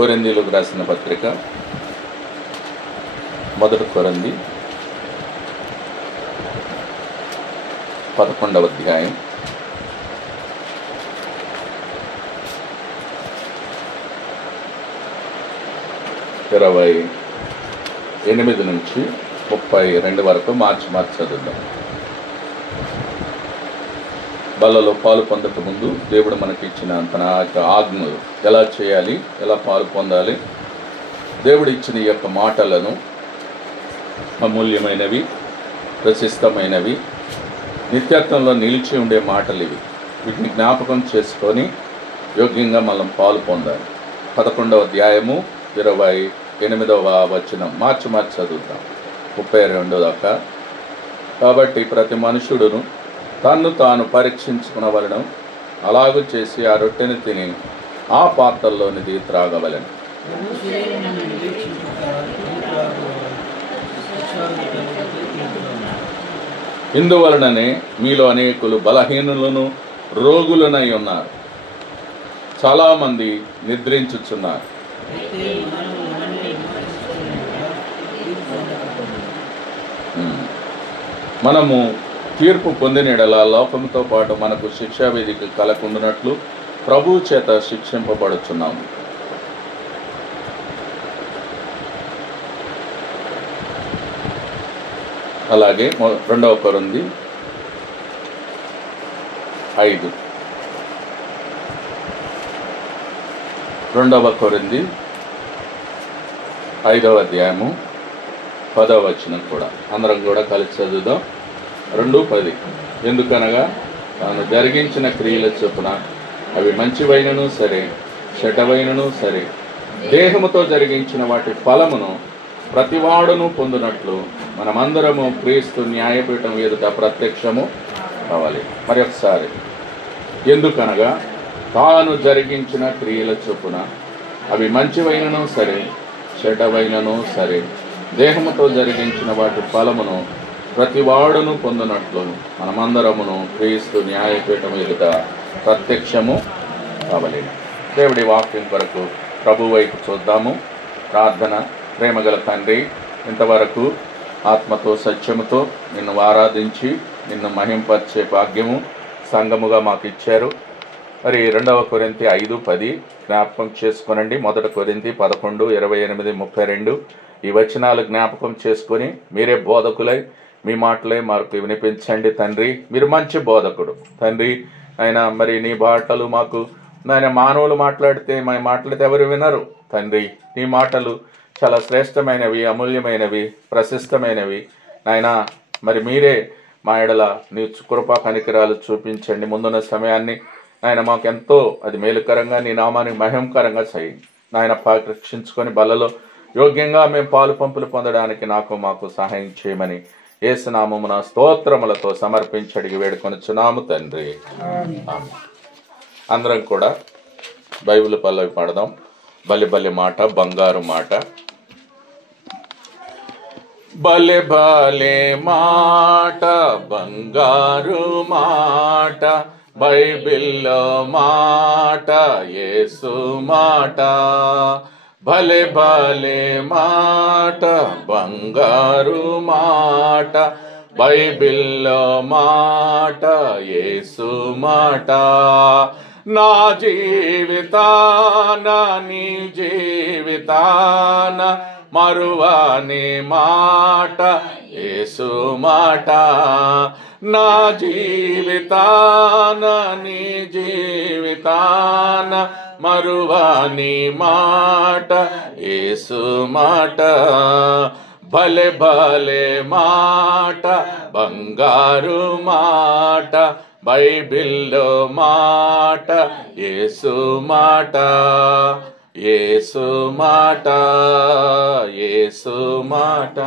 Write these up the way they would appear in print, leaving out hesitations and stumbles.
కొరింథీయులకు రాసిన పత్రిక మొదటి కొరింథీ 11వ అధ్యాయం 28 నుంచి 32 వరకు మార్చి చదువుదాం. బలలో పాలు పొందక ముందు దేవుడు మనకి ఇచ్చిన తన యొక్క ఆజ్ఞలు ఎలా చేయాలి, ఎలా పాలు పొందాలి, దేవుడు ఇచ్చిన ఈ యొక్క మాటలను అమూల్యమైనవి, ప్రశస్తమైనవి, నిత్యత్వంలో నిలిచి ఉండే మాటలు ఇవి. వీటిని జ్ఞాపకం చేసుకొని యోగ్యంగా మనం పాలు పొందాలి. 11వ అధ్యాయము 28వ వచనం మార్చి చదువుతాం 32 దాకా. కాబట్టి ప్రతి మనుషుడును తన్ను తాను పరీక్షించుకునవలెను, అలాగూ చేసి ఆ రొట్టెను తిని ఆ పాత్రలోనిది త్రాగవలెను. ఇందువలననే మీలో అనేకులు బలహీనులను రోగులనై ఉన్నారు, చాలామంది నిద్రించుచున్నారు. మనము తీర్పు పొందినడల లోకంతో పాటు మనకు శిక్షావేదిక కలకుండునట్లు ప్రభువు చేత శిక్షింపబడుచున్నాము. అలాగే 2వ కొరింథీ 5 2వ కొరింథీ 5వ అధ్యాయము 10వ వచనం కూడా అందరం కూడా కలిసి చదువుదాం. 2:10 ఎందుకనగా తాను జరిగించిన క్రియల చొప్పున అవి మంచివైనను సరే చెడ్డవైనను సరే దేహముతో జరిగించిన వాటి ఫలమును ప్రతివాడును పొందినట్లు మనమందరము క్రీస్తు న్యాయపీఠం ఎదుట ప్రత్యక్షము కావాలి. మరి ఒకసారి, ఎందుకనగా తాను జరిగించిన క్రియల చొప్పున అవి మంచివైనను సరే చెడ్డవైనను సరే దేహముతో జరిగించిన వాటి ఫలమును ప్రతివాడును పొందినట్లు మనమందరమును క్రీస్తు న్యాయపీఠం ఎదుట ప్రత్యక్షము కావాలి. దేవుడి వాక్యం కొరకు ప్రభు వైపు చూద్దాము. ప్రార్థన. ప్రేమగల తండ్రి, ఇంతవరకు ఆత్మతో సత్యముతో నిన్ను ఆరాధించి నిన్ను మహింపరిచే భాగ్యము సంఘముగా మాకు ఇచ్చారు. మరి 2వ కొరింథీ 5:10 జ్ఞాపకం చేసుకొనండి. 1 కొరింథీ 11, 28, 32 ఈ వచనాలు జ్ఞాపకం చేసుకొని మీరే బోధకులై మీ మాటలే మాకు వినిపించండి తండ్రి. మీరు మంచి బోధకుడు తండ్రి. ఆయన మరి నీ మాటలు మాకు ఆయన మానవులు మాట్లాడితే మాట్లాడితే ఎవరు వినరు తండ్రి. నీ మాటలు చాలా శ్రేష్టమైనవి, అమూల్యమైనవి, ప్రశస్తమైనవి నాయన. మరి మీరే మా ఎడల నీ కృపా కనికరాలు చూపించండి. ముందున్న సమయాన్ని నాయన మాకు ఎంతో అది మేలుకరంగా నీ నామానికి మహిమకరంగా చేయండి నాయన. రక్షించుకొని బలలో యోగ్యంగా మేము పాలు పంపులు పొందడానికి మాకు సహాయం చేయమని యేసు నామమున స్తోత్రములతో సమర్పించి అడిగి వేడుకొనుచున్నాము తండ్రి. అందరం కూడా బైబిల్ పల్లవి పాడదాం. బలి బలి మాట బంగారు మాట. బలి బలి మాట బంగారు మాట, బైబిల్లో మాట యేసు మాట. భలే భలే మాట బంగారు మాట, బైబిల్లో మాట యేసు మాట. నా జీవితాన నీ జీవితాన మరువని మాట యేసు మాట. నా జీవితాన నీ జీవితాన మరువని మాట యేసు మాట. భలే భలే మాట బంగారు మాట, బైబిల్లో మాట యేసు మాట. యేసు మాట యేసు మాట.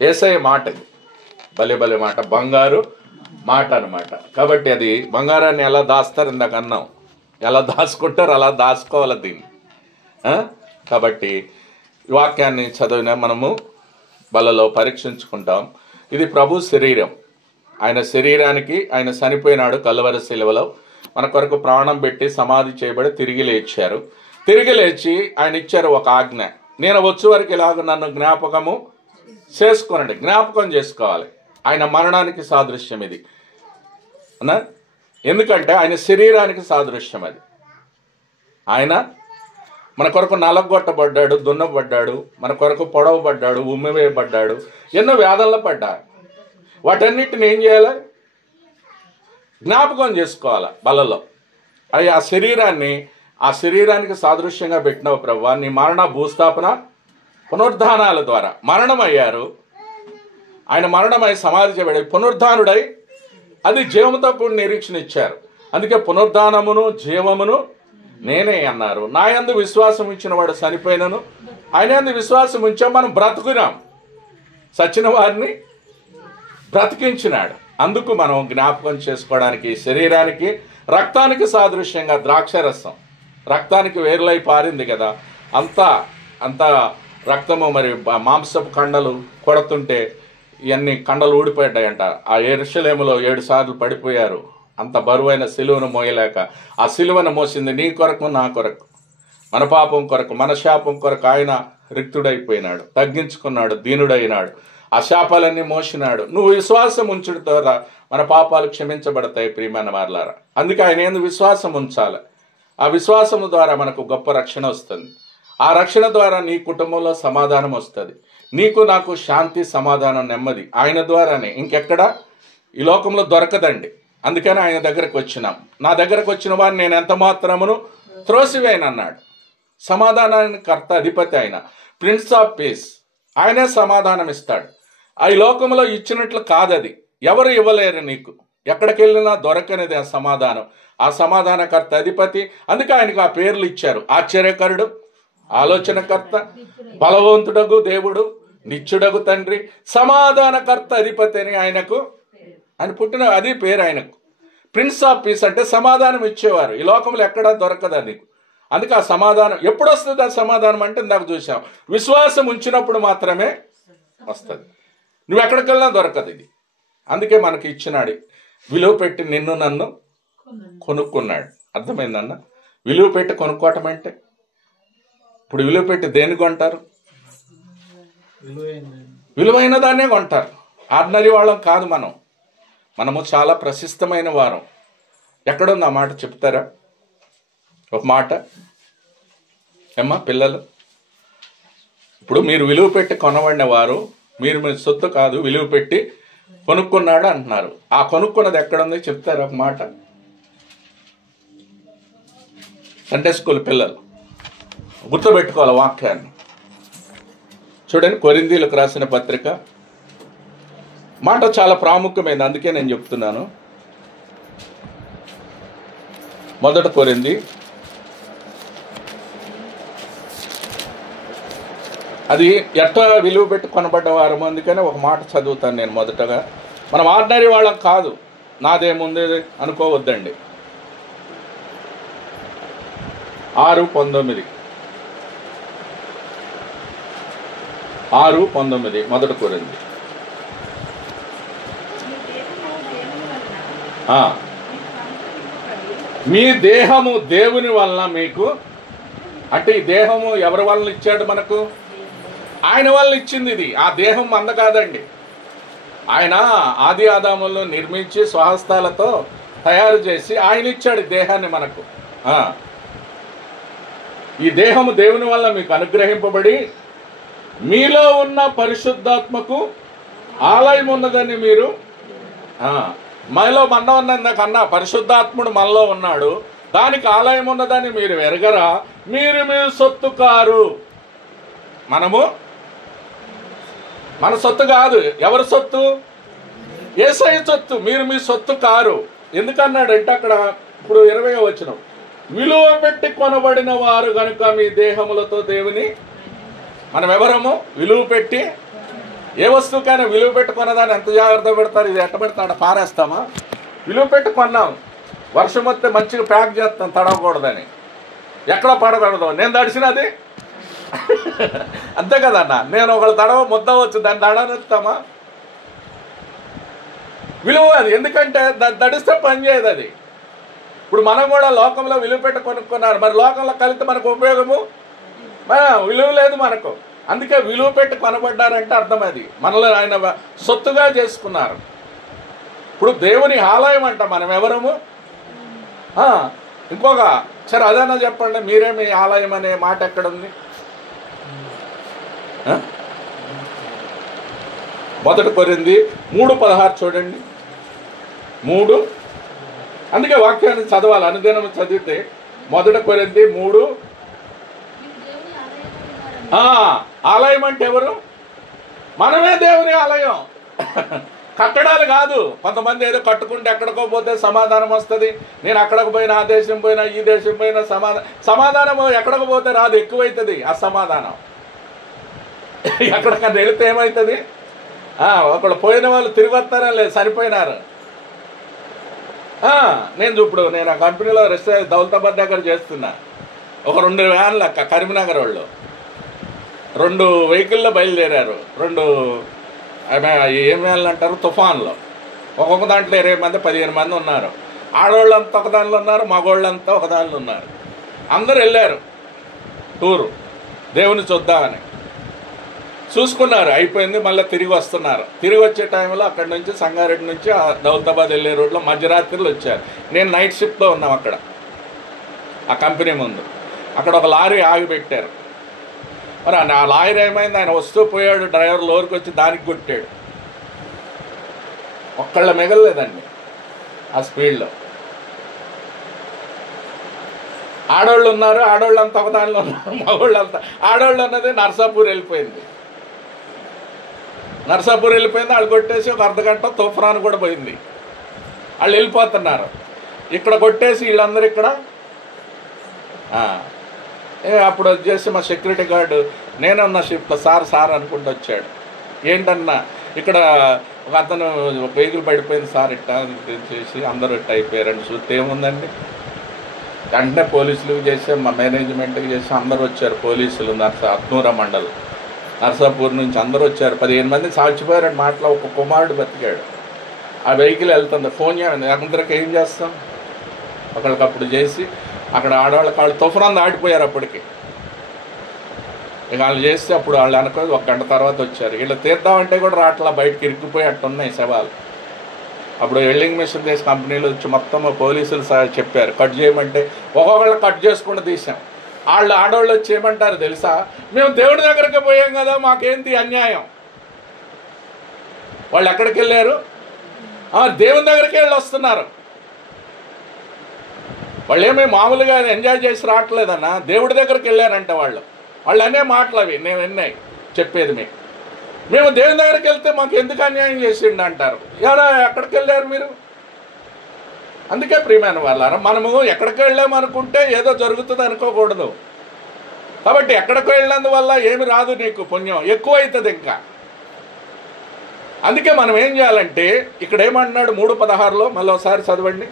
యేసయ్య మాట. భలే భలే మాట బంగారు మాట అన్నమాట. కాబట్టి అది బంగారాన్ని ఎలా దాస్తారు ఇందాక అన్నాం, ఎలా దాచుకుంటారు అలా దాచుకోవాలి దీన్ని. కాబట్టి వాక్యాన్ని చదివిన మనము బలలో పరీక్షించుకుంటాం. ఇది ప్రభు శరీరం. ఆయన శరీరానికి ఆయన చనిపోయినాడు కల్వరి శిలువలో, మన కొరకు ప్రాణం పెట్టి సమాధి చేయబడి తిరిగి లేచారు. తిరిగి లేచి ఆయన ఇచ్చారు ఒక ఆజ్ఞ, నేను వచ్చే వరకు ఇలాగ నన్ను జ్ఞాపకము చేసుకోనండి. జ్ఞాపకం చేసుకోవాలి. ఆయన మరణానికి సాదృశ్యం ఇది అన్నా, ఎందుకంటే ఆయన శరీరానికి సాదృశ్యం అది. ఆయన మన కొరకు నలగొట్టబడ్డాడు, దున్నబడ్డాడు, మన కొరకు పొడవబడ్డాడు, ఉమ్మివేయబడ్డాడు, ఎన్నో వేదనలో పడ్డాడు. వాటన్నిటిని ఏం చేయాలి? జ్ఞాపకం చేసుకోవాలి బలలో. అవి ఆ శరీరానికి సాదృశ్యంగా పెట్టినవు ప్రభువా. నీ మరణ, భూస్థాపన, పునరుద్ధానాల ద్వారా మరణమయ్యారు. ఆయన మరణమై సమాధి చేయబడి పునరుద్ధానుడై అది జీవముతో కూడిన నిరీక్షణ ఇచ్చారు. అందుకే పునరుద్ధానమును జీవమును నేనే అన్నారు. నా యందు విశ్వాసం ఇచ్చిన వాడు చనిపోయినను ఆయన యందు విశ్వాసం ఉంచాం, మనం బ్రతుకున్నాం. సచిన వారిని బ్రతికించినాడు. అందుకు మనం జ్ఞాపకం చేసుకోవడానికి శరీరానికి, రక్తానికి సాదృశ్యంగా ద్రాక్షరసం రక్తానికి వేరులై పారింది కదా, అంతా రక్తము. మరి మాంసపు కండలు కొడుతుంటే ఇవన్నీ కండలు ఊడిపోయాయంట. ఆ యెరూషలేములో 7 సార్లు పడిపోయారు, అంత బరువైన సిలువను మోయలేక. ఆ సిలువను మోసింది నీ కొరకు, నా కొరకు, మన పాపం కొరకు, మన శాపం కొరకు. ఆయన రిక్తుడైపోయినాడు, తగ్గించుకున్నాడు, దీనుడైనాడు, ఆ శాపాలన్నీ మోసినాడు. నువ్వు విశ్వాసం ఉంచుడు ద్వారా మన పాపాలు క్షమించబడతాయి ప్రియమైన వారలారా. అందుకే ఆయన యందు విశ్వాసం ఉంచాలి. ఆ విశ్వాసము ద్వారా మనకు గొప్ప రక్షణ వస్తుంది. ఆ రక్షణ ద్వారా నీ కుటుంబంలో సమాధానం వస్తుంది. నీకు నాకు శాంతి, సమాధానం, నెమ్మది ఆయన ద్వారానే. ఇంకెక్కడ ఈ లోకంలో దొరకదండి. అందుకని ఆయన దగ్గరకు వచ్చినాం. నా దగ్గరకు వచ్చిన వారిని నేను ఎంత మాత్రమును త్రోసివేయనన్నాడు. సమాధానానికి కర్త, అధిపతి ఆయన, ప్రిన్స్ ఆఫ్ పీస్. ఆయనే సమాధానం ఇస్తాడు. ఈ లోకంలో ఇచ్చినట్లు కాదది, ఎవరు ఇవ్వలేరు నీకు. ఎక్కడికి వెళ్ళినా దొరకనిది ఆ సమాధానం. ఆ సమాధానకర్త, అధిపతి. అందుకే ఆయనకు ఆ పేర్లు ఇచ్చారు. ఆశ్చర్యకరుడు, ఆలోచనకర్త, బలవంతుడగు దేవుడు, నిత్యుడగు తండ్రి, సమాధానకర్త, అధిపతి అని ఆయన పుట్టిన అది పేరు ఆయనకు. ప్రిన్స్ ఆఫ్ పీస్ అంటే సమాధానం ఇచ్చేవారు. ఈ లోకంలో ఎక్కడా దొరకదా నీకు. అందుకే ఆ సమాధానం ఎప్పుడు వస్తుంది? ఆ సమాధానం అంటే ఇందాక చూసాం, విశ్వాసం ఉంచినప్పుడు మాత్రమే వస్తుంది. నువ్వు ఎక్కడికి వెళ్ళినా దొరకదు ఇది. అందుకే మనకి ఇచ్చినాడు. విలువ పెట్టి నిన్ను నన్ను కొనుక్కున్నాడు. అర్థమైందన్న? విలువ పెట్టి కొనుక్కోవటం అంటే, ఇప్పుడు విలువ పెట్టి దేన్ని కొంటారు? విలువైన దాన్నే కొంటారు. ఆర్డినరీ వాళ్ళం కాదు మనము చాలా ప్రశస్తమైన వారం. ఎక్కడుంది ఆ మాట చెప్తారా? ఒక మాట ఏమ్మా పిల్లలు, ఇప్పుడు మీరు విలువ పెట్టి కొనబడిన వారు, మీరు మీ సొత్తు కాదు, విలువ పెట్టి కొనుక్కున్నాడు అంటున్నారు. ఆ కొనుక్కున్నది ఎక్కడుంది చెప్తారా ఒక మాట? సండే స్కూల్ పిల్లలు గుర్తుపెట్టుకోవాలి వాక్యాన్ని. చూడండి, కొరింథీయులకు రాసిన పత్రిక మాట చాలా ప్రాముఖ్యమైనది, అందుకే నేను చెప్తున్నాను. మొదట కొరింథీ, అది ఎట్లా విలువ పెట్టి కొనబడ్డ వారము. అందుకనే ఒక మాట చదువుతాను నేను మొదటగా. మనం ఆర్డినరీ వాళ్ళం కాదు, నాదేముంది అనుకోవద్దండి. 6:19 మొదట కొరింథీ. మీ దేహము దేవుని వలన మీకు, అంటే ఈ దేహము ఎవరి వలన ఇచ్చాడు మనకు? ఆయన వలన ఇచ్చింది ఇది. ఆ దేహం మంద కాదండి. ఆయన ఆది ఆదాములను నిర్మించి స్వహస్తాలతో తయారు చేసి ఆయన ఇచ్చాడు దేహాన్ని మనకు. ఈ దేహము దేవుని వల్ల మీకు అనుగ్రహింపబడి మీలో ఉన్న పరిశుద్ధాత్మకు ఆలయం ఉన్నదని మీరు, మనలో మన్న ఉన్నదన్నా పరిశుద్ధాత్ముడు మనలో ఉన్నాడు, దానికి ఆలయం ఉన్నదని మీరు ఎరగరా? మీరు మీ సొత్తు కారు. మన సొత్తు కాదు. ఎవరి సొత్తు? యేసయ్య సొత్తు. మీరు మీ సొత్తు కారు. ఎందుకన్నాడంటే అక్కడ ఇప్పుడు 20వ వచనం, విలువ పెట్టి కొనబడిన వారు గనుక మీ దేహములతో దేవుని. మనం ఎవరము? విలువ పెట్టి. ఏ వస్తువుకైనా విలువ పెట్టి కొన్నదాన్ని ఎంత జాగ్రత్త పెడతారు? ఇది ఎట్ట పెడతాడు? పారేస్తామా? విలువ పెట్టి కొన్నాం. వర్షం వస్తే మంచిగా ప్యాక్ చేస్తాం తడవకూడదని. ఎక్కడ పడకూడదు. నేను తడిసినది అంతే కదన్నా. నేను ఒకళ్ళు తడవ ముద్ద వచ్చు, దాన్ని తడనిస్తామా? విలువ అది. ఎందుకంటే దాన్ని తడిస్తే పని చేయదు అది. ఇప్పుడు మనం కూడా లోకంలో విలువ పెట్టి కొనుక్కున్నారు, మరి లోకంలో కలిస్తే మనకు ఉపయోగము విలువ లేదు మనకు. అందుకే విలువ పెట్టి కొనబడ్డారంటే అర్థం అది, మనలో ఆయన సొత్తుగా చేసుకున్నారు. ఇప్పుడు దేవుని ఆలయం అంట మనం ఎవరము. ఇంకొక సరే అదన్నా చెప్పండి, మీరేమి ఆలయం అనే మాట ఎక్కడుంది? మొదటి కొరింథీ 3:16 చూడండి. 3 అందుకే వాక్యాన్ని చదవాలి, అనుదినం చదివితే. మొదటి కొరింథీ 3. ఆలయం అంటే ఎవరు? మనమే దేవుని ఆలయం. కట్టడాలు కాదు. కొంతమంది ఏదో కట్టుకుంటే ఎక్కడికో పోతే సమాధానం వస్తుంది, నేను అక్కడికి పోయినా ఆ దేశం పోయినా ఈ దేశం పోయినా సమాధానం ఎక్కడికి పోతే రాదు, ఎక్కువైతుంది అసమాధానం. ఎక్కడికన్నా వెళితే ఏమవుతుంది? ఒకళ్ళు పోయిన వాళ్ళు తిరిగి వస్తారా లేదు, సరిపోయినారు. నేను ఆ కంపెనీలో దౌలతాబాద్ దగ్గర చేస్తున్నా. ఒక 2 వ్యాన్లు కరీంనగర్ వాళ్ళు 2 వెహికల్లో బయలుదేరారు. 2 ఏం వ్యాన్లు అంటారు, తుఫాన్లో. ఒక్కొక్క దాంట్లో 20 మంది 15 మంది ఉన్నారు. ఆడవాళ్ళంతా ఒక దానిలో ఉన్నారు, మగవాళ్ళంతా ఒక దానిలో ఉన్నారు. అందరూ వెళ్ళారు టూరు, దేవుని చూద్దామని. చూసుకున్నారు, అయిపోయింది. మళ్ళీ తిరిగి వస్తున్నారు. తిరిగి వచ్చే టైంలో అక్కడి నుంచి సంగారెడ్డి నుంచి దౌలతాబాద్ వెళ్ళే రోడ్లో మధ్యరాత్రిలో వచ్చారు. నేను నైట్ షిఫ్ట్లో ఉన్నాం అక్కడ ఆ కంపెనీ ముందు. అక్కడ ఒక లారీ ఆగిపెట్టారు. మరి ఆ లారీ ఏమైంది, ఆయన వస్తూ పోయాడు, డ్రైవర్ లోరికి వచ్చి దానికి కొట్టాడు. ఒక్కళ్ళ మిగలలేదండి ఆ స్పీడ్లో. ఆడవాళ్ళు ఉన్నారు, ఆడవాళ్ళంతా ఒక దానిలో ఉన్నారు, మగవాళ్ళంతా. ఆడవాళ్ళు అన్నది నర్సాపూర్ వెళ్ళిపోయింది. వాళ్ళు కొట్టేసి ఒక అర్ధగంట తుఫాన్ కూడా పోయింది. వాళ్ళు వెళ్ళిపోతున్నారు. ఇక్కడ కొట్టేసి వీళ్ళందరూ ఇక్కడ. అప్పుడు వచ్చేసి మా సెక్యూరిటీ గార్డు, నేనన్నా షిఫ్ట్లో సార్ అనుకుంటూ వచ్చాడు. ఏంటన్నా ఇక్కడ ఒక అతను వెహికల్ పడిపోయింది సార్, ఇట్టా చేసి అందరూ ఇట్ట అయిపోయారని. చూస్తే ఏముందండి, వెంటనే పోలీసులకు చేసి మా మేనేజ్మెంట్కి చేసి అందరూ వచ్చారు. పోలీసులు అత్నూర మండలం నర్సాపూర్ నుంచి అందరూ వచ్చారు. 15 మంది సాచిపోయారని మాటలో ఒక కుమారుడు బతికాడు. ఆ వెహికల్ వెళ్తుంది. ఫోన్ చేయండి, అందరికి ఏం చేస్తాం? ఒకరికప్పుడు చేసి అక్కడ ఆడవాళ్ళకి వాళ్ళు తుఫాన్ దాటిపోయారు అప్పటికి. ఇక వాళ్ళు చేస్తే అప్పుడు వాళ్ళు అనుకోని 1 గంట తర్వాత వచ్చారు. వీళ్ళు తీద్దామంటే కూడా రాట్లా, బయటకి ఇరుక్కుపోయి అట్టున్నాయి శవాలు. అప్పుడు వెల్డింగ్ మిషన్ చేసి కంపెనీలు వచ్చి మొత్తం పోలీసులు చెప్పారు కట్ చేయమంటే ఒక్కొక్కళ్ళు కట్ చేసుకుంటూ తీసాం. ఆడవాళ్ళు వచ్చి ఏమంటారు తెలుసా, మేము దేవుడి దగ్గరికి పోయాం కదా, మాకేంటి అన్యాయం. వాళ్ళు ఎక్కడికి వెళ్ళారు? దేవుని దగ్గరికి వెళ్ళి వస్తున్నారు. వాళ్ళు ఏమీ మామూలుగా ఎంజాయ్ చేసి రావట్లేదన్నా, దేవుడి దగ్గరికి వెళ్ళారంట వాళ్ళు అనే మాటలు అవి నేను విన్నాయి చెప్పేది. మేము దేవుని దగ్గరికి వెళ్తే మాకు ఎందుకు అన్యాయం చేసిండు అంటారు. ఎవరా ఎక్కడికి వెళ్ళారు మీరు? అందుకే ప్రియమైన వాళ్ళారా, మనము ఎక్కడికి వెళ్ళామనుకుంటే ఏదో జరుగుతుంది అనుకోకూడదు. కాబట్టి ఎక్కడికి వెళ్ళినందువల్ల ఏమి రాదు, నీకు పుణ్యం ఎక్కువ అవుతుంది ఇంకా. అందుకే మనం ఏం చేయాలంటే, ఇక్కడ ఏమంటున్నాడు 3:16లో, మళ్ళీ ఒకసారి చదవండి.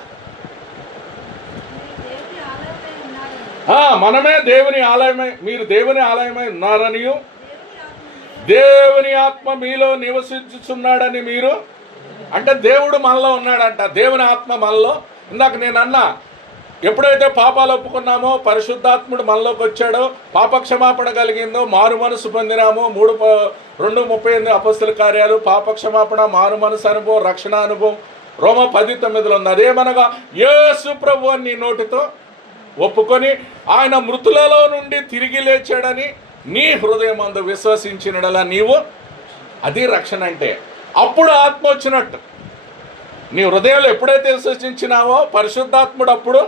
మనమే దేవుని ఆలయమై, మీరు దేవుని ఆలయమై ఉన్నారనియు దేవుని ఆత్మ మీలో నివసించుచున్నాడని మీరు. అంటే దేవుడు మనలో ఉన్నాడంట, దేవుని ఆత్మ మనలో. ఇందాక నేను అన్నా, ఎప్పుడైతే పాపాలు ఒప్పుకున్నామో పరిశుద్ధాత్ముడు మనలోకి వచ్చాడో, పాపక్షమాపణ కలిగిందో, మారు మనసు పొందినామో, 2:38 అపొస్తలుల కార్యాలు, పాపక్షమాపణ, మారు మనసు అనుభవం, రక్షణ అనుభవం రోమా 10:9 ఉంది. అదేమనగా యేసు ప్రభువు నీ నోటితో ఒప్పుకొని ఆయన మృతులలో నుండి తిరిగి లేచాడని నీ హృదయమందు విశ్వసించినడలా నీవు, అది రక్షణ అంటే. అప్పుడు ఆత్మ వచ్చినట్టు. నీ హృదయంలో ఎప్పుడైతే విశ్వసించినావో పరిశుద్ధాత్ముడు, అప్పుడు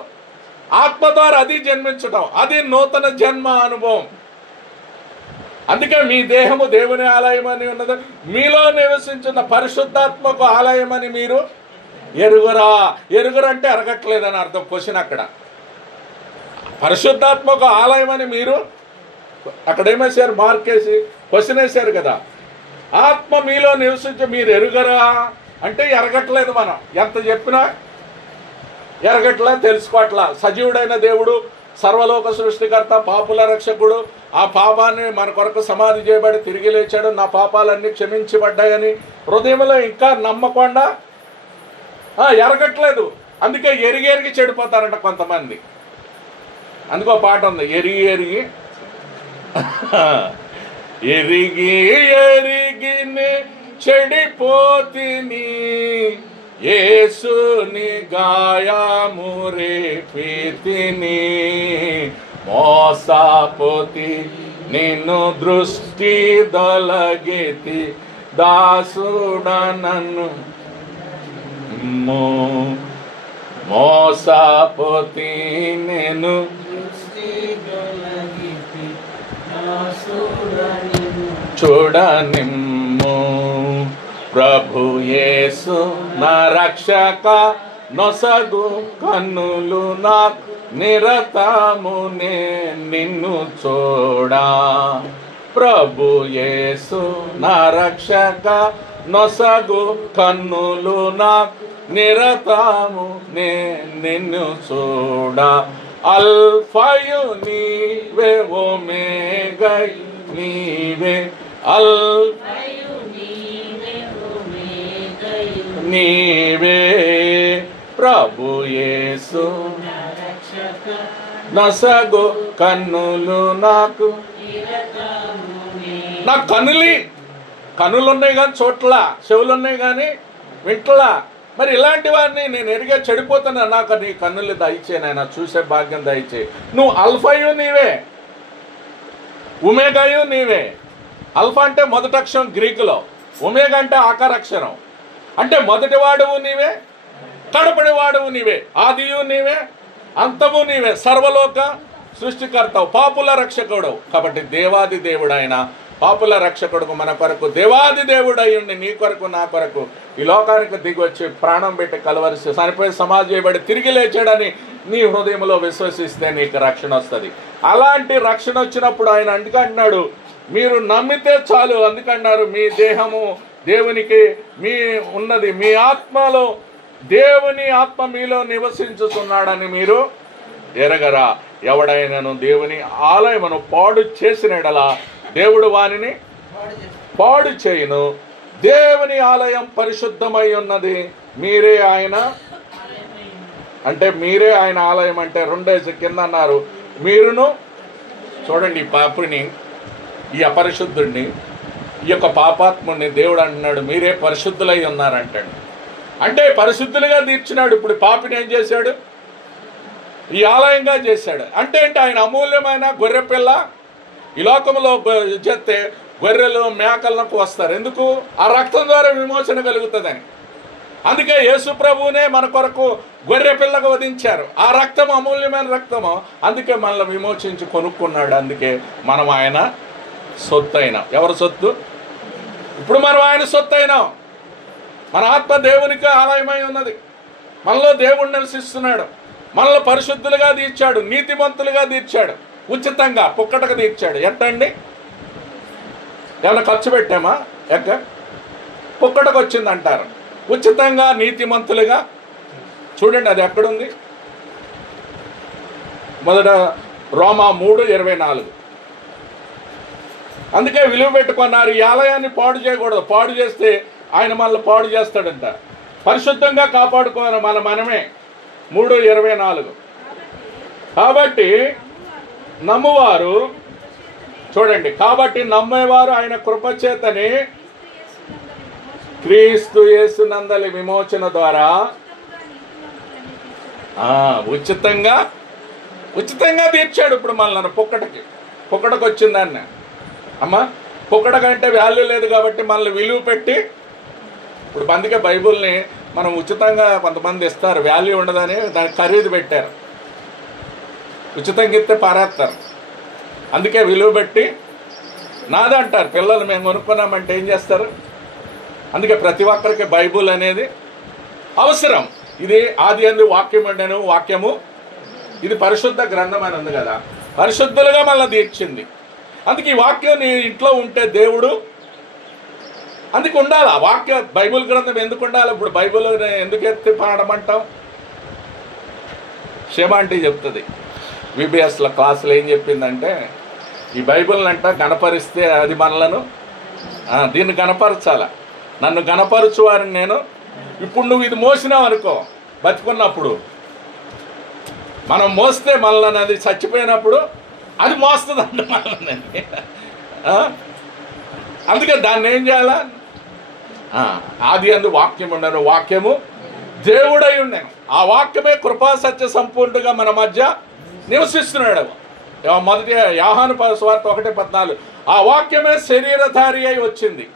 ఆత్మ ద్వారా అది జన్మించడం, అది నూతన జన్మ అనుభవం. అందుకే మీ దేహము దేవుని ఆలయం అని ఉన్నది, మీలో నివసించిన పరిశుద్ధాత్మకు ఆలయం అని మీరు ఎరుగురా. ఎరుగురంటే ఎరగట్లేదని అర్థం. క్వశ్చన్ అక్కడ పరిశుద్ధాత్మకు ఆలయం అని మీరు అక్కడ ఏమేశారు, మార్కేసి క్వశ్చన్ వేశారు కదా. ఆత్మ మీలో నివసించి మీరు ఎరుగరా అంటే ఎరగట్లేదు. మనం ఎంత చెప్పినా ఎరగట్లా, తెలుసుకోవట్లా. సజీవుడైన దేవుడు, సర్వలోక సృష్టికర్త, పాపుల రక్షకుడు, ఆ పాపాన్ని మన కొరకు సమాధి చేయబడి తిరిగి లేచాడు, నా పాపాలన్నీ క్షమించబడ్డాయని హృదయంలో ఇంకా నమ్మకుండా ఎరగట్లేదు. అందుకే ఎరిగి చెడిపోతారంట కొంతమంది. అందుకో పాట ఉంది, ఎరిగి ఎరిగినే చెడిపోతిని, యేసుని గాయము రేపితిని, మోసపోతి నిన్ను దృష్టి దొలగితి, దాసుడా నన్ను మోసపోతి నేను చూడనిమ్ము, ప్రభు యేసు నా రక్షక, నొసగు కన్నులు నాకు నిరతము నిన్ను చూడా, ప్రభు యేసు నా రక్షక, నొసగు కన్నులు నాకు నిరతము నిన్ను చూడా, అల్ఫయు నీవే ఒమేగయు నీవే, అల్ఫయు నీవే, ప్రభు యేసు నొసగు కన్నులు నాకు కన్నులున్నాయి కానీ చోట్ల, చెవులున్నాయి కానీ వింటలా. మరి ఇలాంటి వారిని నేను ఎరిగే చెడిపోతున్నా, నాకు నీ కన్నులు దయచే నాయన, చూసే భాగ్యం దయచే. నువ్వు అల్ఫయు నీవే, ఉమేగాయు నీవే. అల్ఫా అంటే మొదటి అక్షరం గ్రీకులో, ఉమేగా అంటే ఆకారాక్షరం. అంటే మొదటి వాడువు నీవే, కడపడి వాడువు నీవే, ఆదియు నీవే, అంతము నీవే, సర్వలోక సృష్టికర్తవు, పాపుల రక్షకుడు. కాబట్టి దేవాది దేవుడు ఆయన, పాపుల రక్షకుడుకు మన కొరకు దేవాది దేవుడు అయ్యుండి నీ కొరకు నా కొరకు ఈ లోకానికి దిగి వచ్చి ప్రాణం పెట్టి కలవరిసి చనిపోయి సమాధి చేయబడి తిరిగి లేచాడని నీ హృదయంలో విశ్వసిస్తే నీకు రక్షణ వస్తుంది. అలాంటి రక్షణ వచ్చినప్పుడు ఆయన అందుకంటున్నాడు, మీరు నమ్మితే చాలు. అందుకన్నారు, మీ దేహము దేవునికి మీ ఉన్నది, మీ ఆత్మలో దేవుని ఆత్మ మీలో నివసించుతున్నాడని మీరు ఎరగరా. ఎవడైనాను దేవుని ఆలయమును పాడు చేసినడలా దేవుడు వానిని పాడు చేయును. దేవుని ఆలయం పరిశుద్ధమై ఉన్నది, మీరే ఆయన అంటే మీరే ఆయన ఆలయం అంటే రెండేసి కింద అన్నారు. మీరును చూడండి, ఈ పాపుని, ఈ అపరిశుద్ధుడిని, ఈ యొక్క పాపాత్ముడిని దేవుడు అంటున్నాడు మీరే పరిశుద్ధులై ఉన్నారంటాడు. అంటే పరిశుద్ధులుగా తీర్చినాడు. ఇప్పుడు పాపిని ఏం చేశాడు? ఈ ఆలయంగా చేశాడు. అంటే ఏంటి? ఆయన అమూల్యమైన గొర్రె పిల్ల. ఈ లోకంలో చేస్తే గొర్రెలు మేకలకు వస్తారు. ఎందుకు? ఆ రక్తం ద్వారా విమోచన కలుగుతుందని. అందుకే యేసు ప్రభువునే మన కొరకు గొర్రె పిల్లకు వధించారు. ఆ రక్తం అమూల్యమైన రక్తము. అందుకే మనల్ని విమోచించి కొనుక్కున్నాడు. అందుకే మనం ఆయన సొత్తు అయినాం. ఎవరి సొత్తు? ఇప్పుడు మనం ఆయన సొత్తు అయినాం. మన ఆత్మ దేవునికి ఆలయమై ఉన్నది. మనలో దేవుడు నివసిస్తున్నాడు. మనలో పరిశుద్ధులుగా తీర్చాడు, నీతిమంతులుగా తీర్చాడు, ఉచితంగా పుక్కటకు తీర్చాడు. ఎంతండి? ఏమైనా ఖర్చు పెట్టామా? పుక్కటకు వచ్చిందంటారు. ఉచితంగా నీతిమంతులుగా. చూడండి అది ఎక్కడుంది? మొదట రోమా 3:24. అందుకే విలువ పెట్టుకున్నారు. ఈ ఆలయాన్ని పాడు చేయకూడదు. పాడు చేస్తే ఆయన మనల్ని పాడు చేస్తాడంట. పరిశుద్ధంగా కాపాడుకోవాలి మనమే. 3:24. కాబట్టి నమ్మువారు, చూడండి, కాబట్టి నమ్మేవారు ఆయన కృపచేతని క్రీస్తు యేసునందలి విమోచన ద్వారా ఉచితంగా తీర్చాడు. ఇప్పుడు మనల్ని పుక్కటకు వచ్చిందాన్ని. అమ్మా, పుక్కటకంటే వాల్యూ లేదు కాబట్టి మనల్ని విలువ పెట్టి, ఇప్పుడు అందుకే బైబుల్ని మనం ఉచితంగా కొంతమంది ఇస్తారు, వాల్యూ ఉండదని దానికి ఖరీదు పెట్టారు. ఉచితంగా ఇస్తే పారేస్తారు. అందుకే విలువ పెట్టి నాదంటారు. పిల్లలు మేము కొనుక్కున్నామంటే ఏం చేస్తారు? అందుకే ప్రతి ఒక్కరికి బైబుల్ అనేది అవసరం. ఇది ఆది అందు వాక్యం ఉండను, వాక్యము ఇది పరిశుద్ధ గ్రంథం అని ఉంది కదా, పరిశుద్ధులుగా మళ్ళీ తీర్చింది. అందుకే ఈ వాక్యం నీ ఇంట్లో ఉంటే దేవుడు అందుకు ఉండాలి. ఆ వాక్య బైబుల్ గ్రంథం ఎందుకు ఉండాలి? ఇప్పుడు బైబుల్ ఎందుకు ఎత్తి పాడమంటాం? క్షేమాంటి చెప్తుంది విబిఎస్లో క్లాసులో ఏం చెప్పిందంటే, ఈ బైబిల్ని అంట గణపరిస్తే అది మనలను దీన్ని గణపరచాల. నన్ను గణపరచు వారిని నేను. ఇప్పుడు నువ్వు ఇది మోసినావు అనుకో, బతికున్నప్పుడు. మనం మోస్తే మనల్ని అది చచ్చిపోయినప్పుడు అది మోస్తుందంట మనల్ని. అందుకే దాన్ని ఏం చేయాలా? ఆది అందు వాక్యం ఉండను, వాక్యము దేవుడై ఉండను. ఆ వాక్యమే కృపా సత్య సంపూర్ణంగా మన మధ్య నివసిస్తున్నాడు. మొదటి యోహాను సువార్త 1:14. ఆ వాక్యమే శరీరధారి అయి వచ్చింది.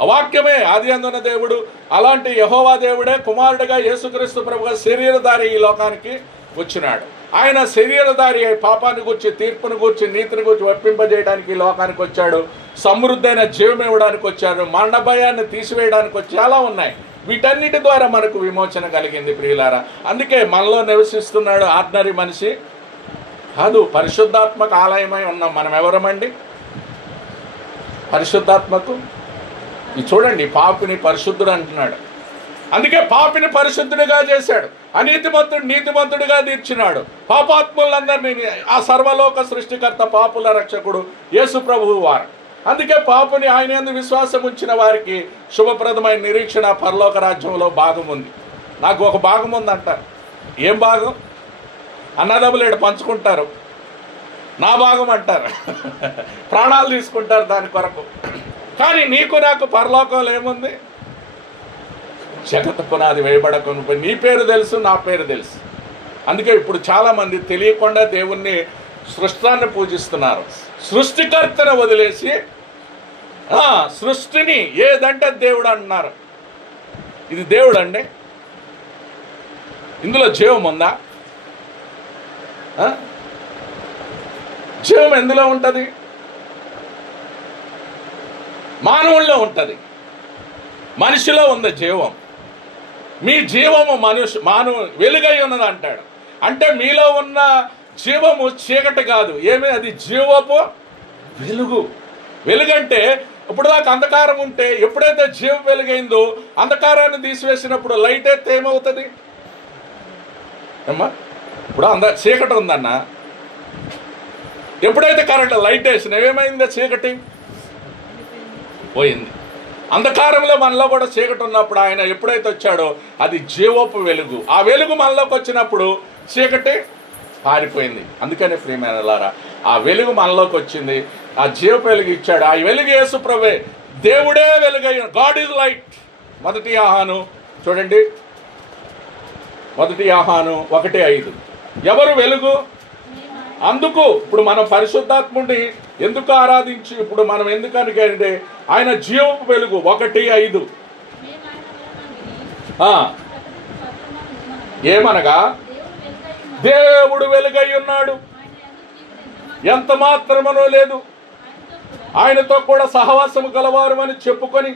ఆ వాక్యమే ఆది అందున్న దేవుడు. అలాంటి యెహోవా దేవుడే కుమారుడిగా యేసుక్రీస్తు ప్రభుగా శరీరధారి ఈ లోకానికి వచ్చినాడు. ఆయన శరీరధారి అయి పాపాన్ని గూర్చి, తీర్పును గూర్చి, నీతిని గూర్చి ఒప్పింపజేయడానికి ఈ లోకానికి వచ్చాడు. సమృద్ధైన జీవం ఇవ్వడానికి వచ్చాడు. మరణ భయాన్ని తీసివేయడానికి చాలా ఉన్నాయి. వీటన్నిటి ద్వారా మనకు విమోచన కలిగింది ప్రియులారా. అందుకే మనలో నివసిస్తున్నాడు ఆర్డినరీ మనిషి కాదు, పరిశుద్ధాత్మక ఆలయమై ఉన్నాం. మనం ఎవరమండి? పరిశుద్ధాత్మకు. ఇది చూడండి, పాపిని పరిశుద్ధుడు అంటున్నాడు. అందుకే పాపిని పరిశుద్ధుడిగా చేశాడు, అనీతిమంతుడు నీతిమంతుడిగా తీర్చినాడు. పాపాత్ములందరినీ ఆ సర్వలోక సృష్టికర్త, పాపుల రక్షకుడు యేసు ప్రభువు వారు. అందుకే పాపుని ఆయన యందు విశ్వాసం ఉంచిన వారికి శుభప్రదమైన నిరీక్షణ పరలోక రాజ్యంలో భాగం ఉంది. నాకు ఒక భాగం ఉంది అంటారు. ఏం భాగం? అన్నదమ్ములు పంచుకుంటారు. నా భాగం అంటారు, ప్రాణాలు తీసుకుంటారు దాని కొరకు. కానీ నీకు నాకు పరలోకంలో ఏముంది? జగత్ పునాది వేయబడకుండా నీ పేరు తెలుసు, నా పేరు తెలుసు. అందుకే ఇప్పుడు చాలామంది తెలియకుండా దేవుణ్ణి, సృష్టాన్ని పూజిస్తున్నారు. సృష్టికర్తను వదిలేసి సృష్టిని ఏదంటే దేవుడు అంటున్నారు. ఇది దేవుడు అండి? ఇందులో జీవం ఉందా? జీవం ఎందులో ఉంటుంది? మానవుల్లో ఉంటుంది, మనిషిలో ఉంది జీవం. మీ జీవము మానవు వెలుగై ఉన్నది అంటాడు. అంటే మీలో ఉన్న జీవము చీకటి కాదు, ఏమి అది జీవపు వెలుగు. వెలుగంటే ఇప్పుడు దాకా అంధకారం ఉంటే ఎప్పుడైతే జీవం వెలుగైందో అంధకారాన్ని తీసివేసినప్పుడు లైట్ అయితే ఏమవుతుంది అమ్మా? ఇప్పుడు చీకటి ఉందన్న, ఎప్పుడైతే కరెంట్ లైట్ వేసిన ఏమైందో చీకటి పోయింది. అంధకారంలో మనలో కూడా చీకటి ఉన్నప్పుడు ఆయన ఎప్పుడైతే వచ్చాడో అది జీవపు వెలుగు. ఆ వెలుగు మనలోకి వచ్చినప్పుడు చీకటి పారిపోయింది. అందుకనే ప్రియమైనలారా, ఆ వెలుగు మనలోకి వచ్చింది, ఆ జీవపు వెలుగు ఇచ్చాడు. ఆ వెలుగు యేసు ప్రభువే, దేవుడే వెలుగయ్య. God is light. మొదటి యోహాను చూడండి, మొదటి యోహాను 1:5. ఎవరు వెలుగు? అందుకు ఇప్పుడు మనం పరిశుద్ధాత్ముడిని ఎందుకు ఆరాధించి, ఇప్పుడు మనం ఎందుకంటే ఆయన జీవపు వెలుగు 1:5. ఏమనగా దేవుడు వెలుగై ఉన్నాడు, ఎంత మాత్రమనో లేదు, ఆయనతో కూడా సహవాసము గలవారు అని చెప్పుకొని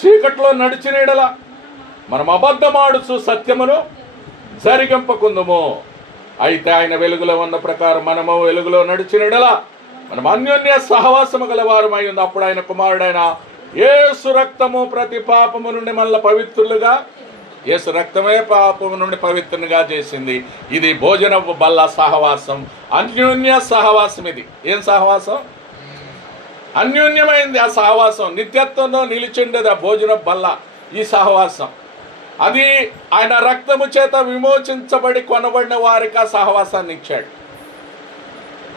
చీకట్లో నడిచిన ఎడల మనం అబద్ధమాడుచు సత్యమును జరిగింపకుందుము. అయితే ఆయన వెలుగులో ఉన్న ప్రకారం మనము వెలుగులో నడిచిన ఎడల మనం అన్యోన్య సహవాసము గలవారమై ఉంది. అప్పుడు ఆయన కుమారుడైన యేసు రక్తము ప్రతి పాపము నుండి మళ్ళీ పవిత్రులుగా, యేసు రక్తమే పాపము నుండి పవిత్రునిగా చేసింది. ఇది భోజన బల్ల సహవాసం, అన్యోన్య సహవాసం. ఇది ఏం సహవాసం? అన్యోన్యమైంది ఆ సహవాసం. నిత్యత్వంలో నిలిచిండేది ఆ భోజన బల్ల, ఈ సహవాసం. అది ఆయన రక్తము చేత విమోచించబడి కొనబడిన వారికి ఆ సహవాసాన్ని ఇచ్చాడు.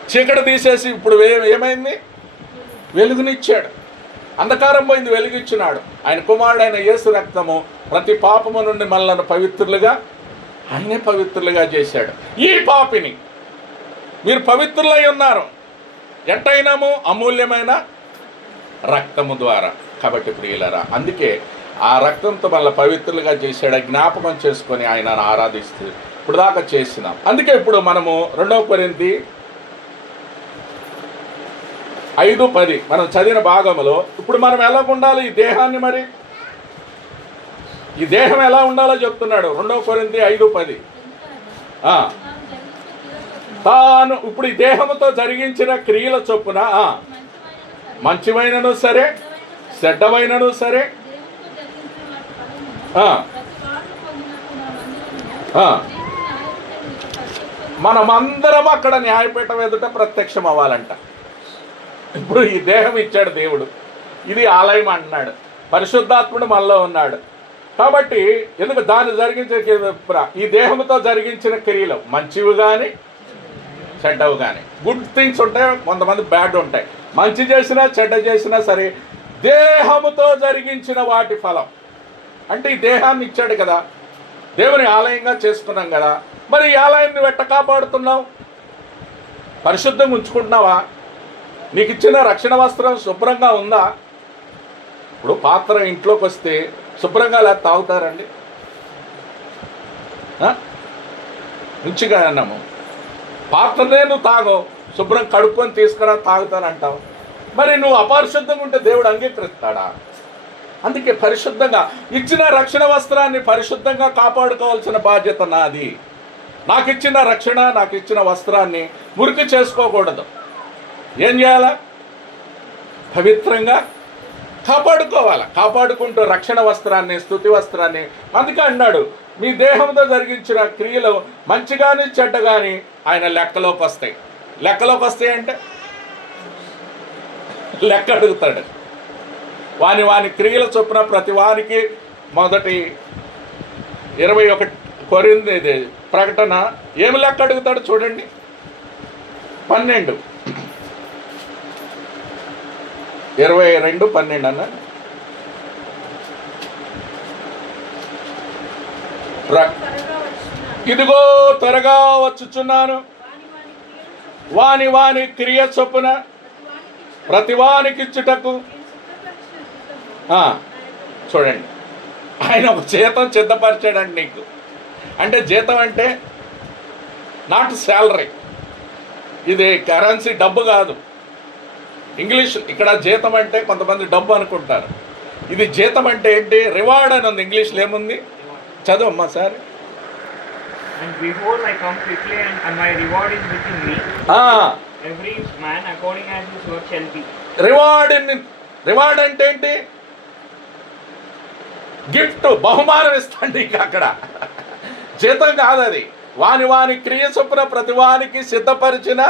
చీకటి తీసేసి ఇప్పుడు ఏమైంది? వెలుగునిచ్చాడు. అంధకారం పోయింది, వెలుగిచ్చినాడు. ఆయన కుమారుడైన యేసు రక్తము ప్రతి పాపము నుండి మనల్ని పవిత్రులుగా, ఆయనే పవిత్రులుగా చేశాడు. ఈ పాపిని మీరు పవిత్రులై ఉన్నారు ఎట్టయినాము? అమూల్యమైన రక్తము ద్వారా. కాబట్టి ప్రియులరా, అందుకే ఆ రక్తంతో మనల్ని పవిత్రులుగా చేశాడు. జ్ఞాపకం చేసుకొని ఆయనను ఆరాధిస్తూ ఇప్పుడు దాకా చేసినాం. అందుకే ఇప్పుడు మనము 2 కొరింథీ 5:10 మనం చదివిన భాగంలో ఇప్పుడు మనం ఎలా ఉండాలి ఈ దేహాన్ని, మరి ఈ దేహం ఎలా ఉండాలో చెప్తున్నాడు. 2 కొరింథీ 5:10. తాను ఇప్పుడు ఈ దేహముతో జరిగించిన క్రియల చొప్పున మంచివైనను సరే చెడ్డవైనను సరే మనమందరం అక్కడ న్యాయపీఠం ఎదుట ప్రత్యక్షం అవ్వాలంట. ఇప్పుడు ఈ దేహం ఇచ్చాడు దేవుడు, ఇది ఆలయం అంటున్నాడు. పరిశుద్ధాత్ముడు మనలో ఉన్నాడు. కాబట్టి ఎందుకు దాన్ని జరిగించే ఈ దేహంతో జరిగించిన క్రియలు మంచివి కానీ చెడ్డవి కానీ. గుడ్ థింగ్స్ ఉంటాయి, కొంతమంది బ్యాడ్ ఉంటాయి. మంచి చేసినా చెడ్డ చేసినా సరే దేహముతో జరిగించిన వాటి ఫలం. అంటే ఈ దేహాన్ని ఇచ్చాడు కదా, దేవుని ఆలయంగా చేసుకున్నాం కదా, మరి ఈ ఆలయాన్ని వెట్ట కాపాడుతున్నావు? పరిశుద్ధంగా ఉంచుకుంటున్నావా? నీకు ఇచ్చిన రక్షణ వస్త్రం శుభ్రంగా ఉందా? ఇప్పుడు పాత్ర ఇంట్లోకి వస్తే శుభ్రంగా లేదా తాగుతారండి? మంచిగా అన్నాము, పాత్రనే నువ్వు తాగో, శుభ్రం కడుక్కొని తీసుకురా తాగుతానంటావు. మరి నువ్వు అపరిశుద్ధంగా ఉంటే దేవుడు అంగీకరిస్తాడా? అందుకే పరిశుద్ధంగా ఇచ్చిన రక్షణ వస్త్రాన్ని పరిశుద్ధంగా కాపాడుకోవాల్సిన బాధ్యత నాది. నాకు ఇచ్చిన రక్షణ, నాకు ఇచ్చిన వస్త్రాన్ని మురికి చేసుకోకూడదు. ఏం చేయాలా? పవిత్రంగా కాపాడుకోవాలి. కాపాడుకుంటూ రక్షణ వస్త్రాన్ని, స్తుతి వస్త్రాన్ని. అందుకే అన్నాడు, మీ దేహంతో జరిగించిన క్రియలు మంచి కానీ చెడ్డ కానీ ఆయన లెక్కలోకి వస్తాయి. లెక్కలోకి వస్తాయి అంటే లెక్క అడుగుతాడు. వాని క్రియల చొప్పున ప్రతి వానికి మొదటి 21 కొరింథీ ప్రకటన ఏమి లెక్క అడుగుతాడు చూడండి. 12 22:12 అన్న. ఇదిగో త్వరగా వచ్చుచున్నాను, వాని వాని క్రియ చొప్పున ప్రతివానికిచ్చుటకు. చూడండి, ఆయన ఒక జీతం సిద్ధపరిచాడండి నీకు. అంటే జీతం అంటే నాట్ శాలరీ, ఇది కరెన్సీ, డబ్బు కాదు. ఇంగ్లీష్ ఇక్కడ జీతం అంటే కొంతమంది డబ్బు అనుకుంటారు. ఇది జీతం అంటే ఏంటి? రివార్డ్ అని ఉంది. ఇంగ్లీష్లో ఏముంది? చదవమ్మా sir. And behold, I come quickly, and my reward is within me. Every man according as his work shall be. Reward అంటే ఏంటి? గిఫ్ట్, బహుమానం ఇస్తాడు నీకు. అక్కడ జీతం కాదు అది. వాని వాని క్రియ చొప్పున ప్రతి వానికి సిద్ధపరిచిన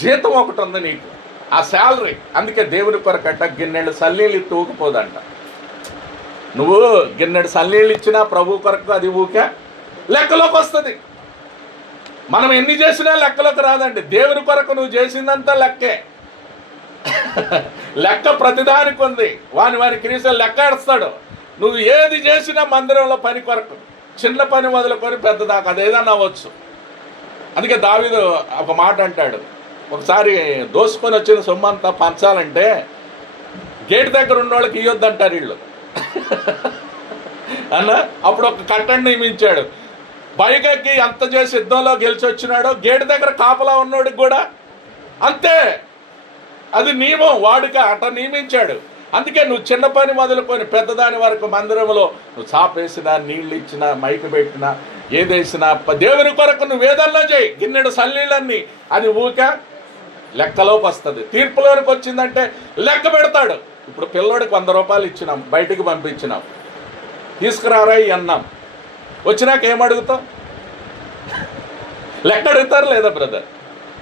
జీతం ఒకటి ఉంది నీకు, ఆ శాలరీ. అందుకే దేవుని కొరకట గిన్నెడు సల్లీలు తూకపోదంట. నువ్వు గిన్నెడు సల్లీలు ఇచ్చినా ప్రభు కొరకు అది ఊకే లెక్కలోకి వస్తుంది. మనం ఎన్ని చేసినా లెక్కలోకి రాదండి. దేవుని కొరకు నువ్వు చేసిందంతా లెక్కే. లెక్క ప్రతిదానికి ఉంది. వాని క్రియలు లెక్క ఏడుస్తాడు. నువ్వు ఏది చేసినా మందిరంలో పని కొరకు, చిన్న పని మొదలుకొని పెద్ద దాకా అదేదన్నా అవ్వచ్చు. అందుకే దావీదు ఒక మాట అంటాడు, ఒకసారి దోసుకొని వచ్చిన సొమ్ము అంతా పంచాలంటే గేట్ దగ్గర ఉన్న వాళ్ళకి ఇవ్వద్దు అంటారు వీళ్ళు అన్న. అప్పుడు ఒక కట్టని నియమించాడు. పైకెక్కి ఎంత చేసి యుద్ధంలో గెలిచి వచ్చినాడో గేట్ దగ్గర కాపలా ఉన్నోడికి కూడా అంతే. అది నియమం, వాడికి అట నియమించాడు. అందుకే నువ్వు చిన్న పని మొదలుకొని పెద్దదాని వరకు మందిరంలో నువ్వు చాపేసినా, నీళ్ళు ఇచ్చినా, మైకు పెట్టినా, ఏదేసినా దేవుని కొరకు నువ్వు ఏదన్నా చేయి. గిన్నెడు సల్లీలన్నీ అది ఊక లెక్కలోకి వస్తుంది. తీర్పులోనికి వచ్చిందంటే లెక్క పెడతాడు. ఇప్పుడు పిల్లోడికి 100 రూపాయలు ఇచ్చినాం, బయటికి పంపించినాం, తీసుకురారా అన్నాం. వచ్చినాక ఏమడుగుతావు? లెక్క అడుగుతారు లేదా బ్రదర్?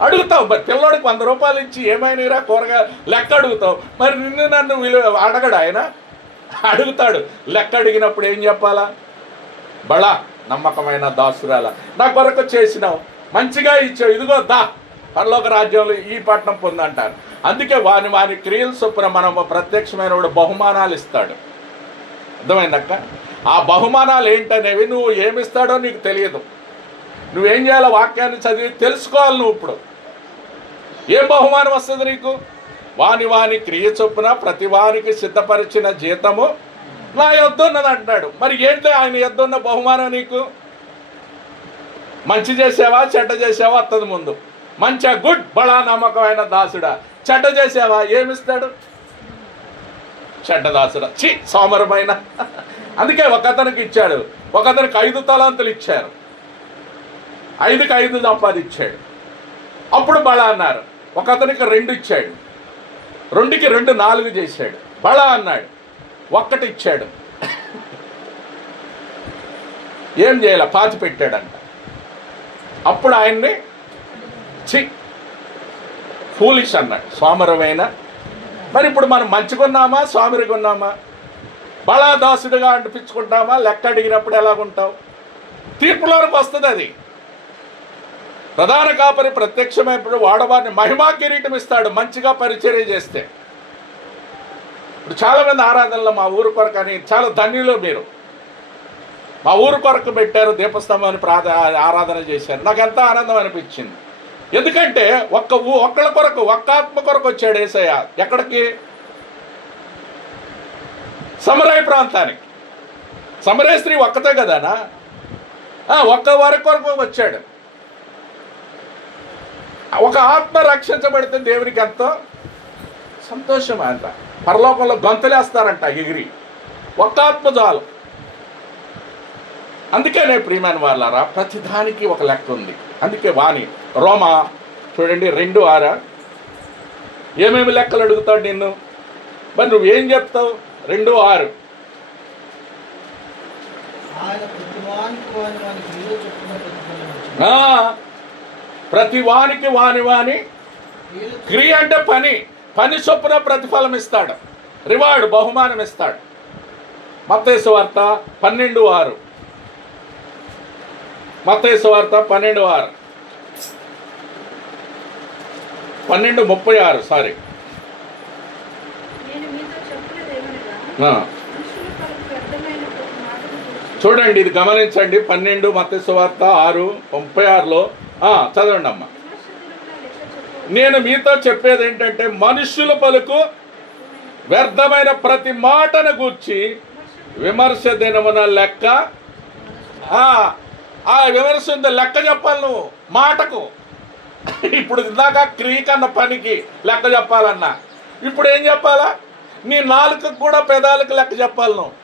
అడుగుతావు. మరి పిల్లోడికి 100 రూపాయలు ఇచ్చి ఏమైనా కూరగా లెక్క అడుగుతావు. మరి నిన్ను నన్ను అడగడు ఆయన, అడుగుతాడు. లెక్క అడిగినప్పుడు ఏం చెప్పాలా? బళా నమ్మకమైన దాసురాల, నా కొరకు చేసినావు, మంచిగా ఇచ్చావు, ఇదిగో దా పరలోక రాజ్యంలో ఈ పట్టణం పొందంటారు. అందుకే వాని క్రియల చొప్పున మనం ప్రత్యక్షమైన బహుమానాలు ఇస్తాడు. అర్థమైందక్క? ఆ బహుమానాలు ఏంటనేవి నువ్వు ఏమిస్తాడో నీకు తెలియదు. నువ్వేం చేయాలో వాక్యాన్ని చదివి తెలుసుకోవాలి. నువ్వు ఇప్పుడు ఏం బహుమానం వస్తుంది నీకు? వాని క్రియ చొప్పున ప్రతి వానికి సిద్ధపరిచిన జీతము నా యొద్ద ఉన్నది అంటాడు. మరి ఏంటి ఆయన యొద్ద ఉన్న బహుమానం నీకు? మంచి చేసావా చెడ్డ చేసావా వస్తుంది ముందు. మంచిగా గుడ్, బడా నమ్మకమైన దాసుడా. చెడ్డ చేసావా ఏమిస్తాడు? చెడ్డ దాసుడా, చి సోమరమైన. అందుకే ఒకతనికి ఇచ్చాడు, ఒకతనికి 5 తలాంతులు ఇచ్చారు, 5కి 5 సంపాదించాడు. అప్పుడు బళ అన్నారు. ఒకతనికి 2 ఇచ్చాడు, 2కి 2 4 చేశాడు. బళ అన్నాడు. 1 ఇచ్చాడు, ఏం చేయాల? పాతి పెట్టాడంట. అప్పుడు ఆయన్ని చి ఫూలిష్ అన్నాడు, సోమరమైన. మరి ఇప్పుడు మనం మంచిగున్నామా స్వామిరిగా ఉన్నామా? బలా దాసుడిగా అనిపించుకుంటామా? లెక్క అడిగినప్పుడు ఎలాగుంటావు? తీర్పులోనికి వస్తుంది అది. ప్రధాన కాపరి ప్రత్యక్షమైనప్పుడు వాడవారిని మహిమా కిరీటం ఇస్తాడు మంచిగా పరిచర్య చేస్తే. ఇప్పుడు చాలామంది ఆరాధనలో మా ఊరు కొరకు అని, చాలా ధన్యులు మీరు, మా ఊరు కొరకు పెట్టారు దీపస్తంభాన్ని ఆరాధన చేశారు. నాకు ఎంత ఆనందం అనిపించింది. ఎందుకంటే ఒక్కళ్ళ కొరకు, ఒక్క ఆత్మ కొరకు వచ్చాడు యేసయ్య. ఎక్కడికి? సమరయ ప్రాంతానికి. సమరయ స్త్రీ ఒక్కతే కదానా, ఒక్క వారి కొరకు వచ్చాడు. ఒక ఆత్మ రక్షించబడితే దేవునికి ఎంతో సంతోషం. అంత పరలోకంలో గంతులేస్తారంట ఎగిరి, ఒక్క ఆత్మ చాలు. అందుకనే ప్రియమైన వాళ్ళారా, ప్రతిదానికి ఒక లెక్క ఉంది. అందుకే వాణి రోమా చూడండి 2:6 ఏమేమి లెక్కలు అడుగుతాడు నిన్ను? మరి నువ్వేం చెప్తావు? 2:6 ప్రతి వానికి వాని క్రియ అంటే పని చొప్పున ప్రతిఫలం ఇస్తాడు, రివార్డ్ బహుమానం ఇస్తాడు. మత్తయి సువార్త 12:6 మత్తయి సువార్త 12:6 12:36 సారీ. చూడండి, ఇది గమనించండి. 12 మత్తయి సువార్త 6:36లో చదవండి అమ్మ. నేను మీతో చెప్పేది ఏంటంటే, మనుష్యుల పలుకు వ్యర్థమైన ప్రతి మాటను గూర్చి విమర్శ దినమున లెక్క. విమర్శ ఉంది, లెక్క చెప్పాలి నువ్వు మాటకు. ఇప్పుడు ఇందాక క్రియ కన్న పనికి లెక్క చెప్పాలన్నా, ఇప్పుడు ఏం చెప్పాలా? నీ నాలుకకు కూడా పెదాలకు లెక్క చెప్పాలి నువ్వు.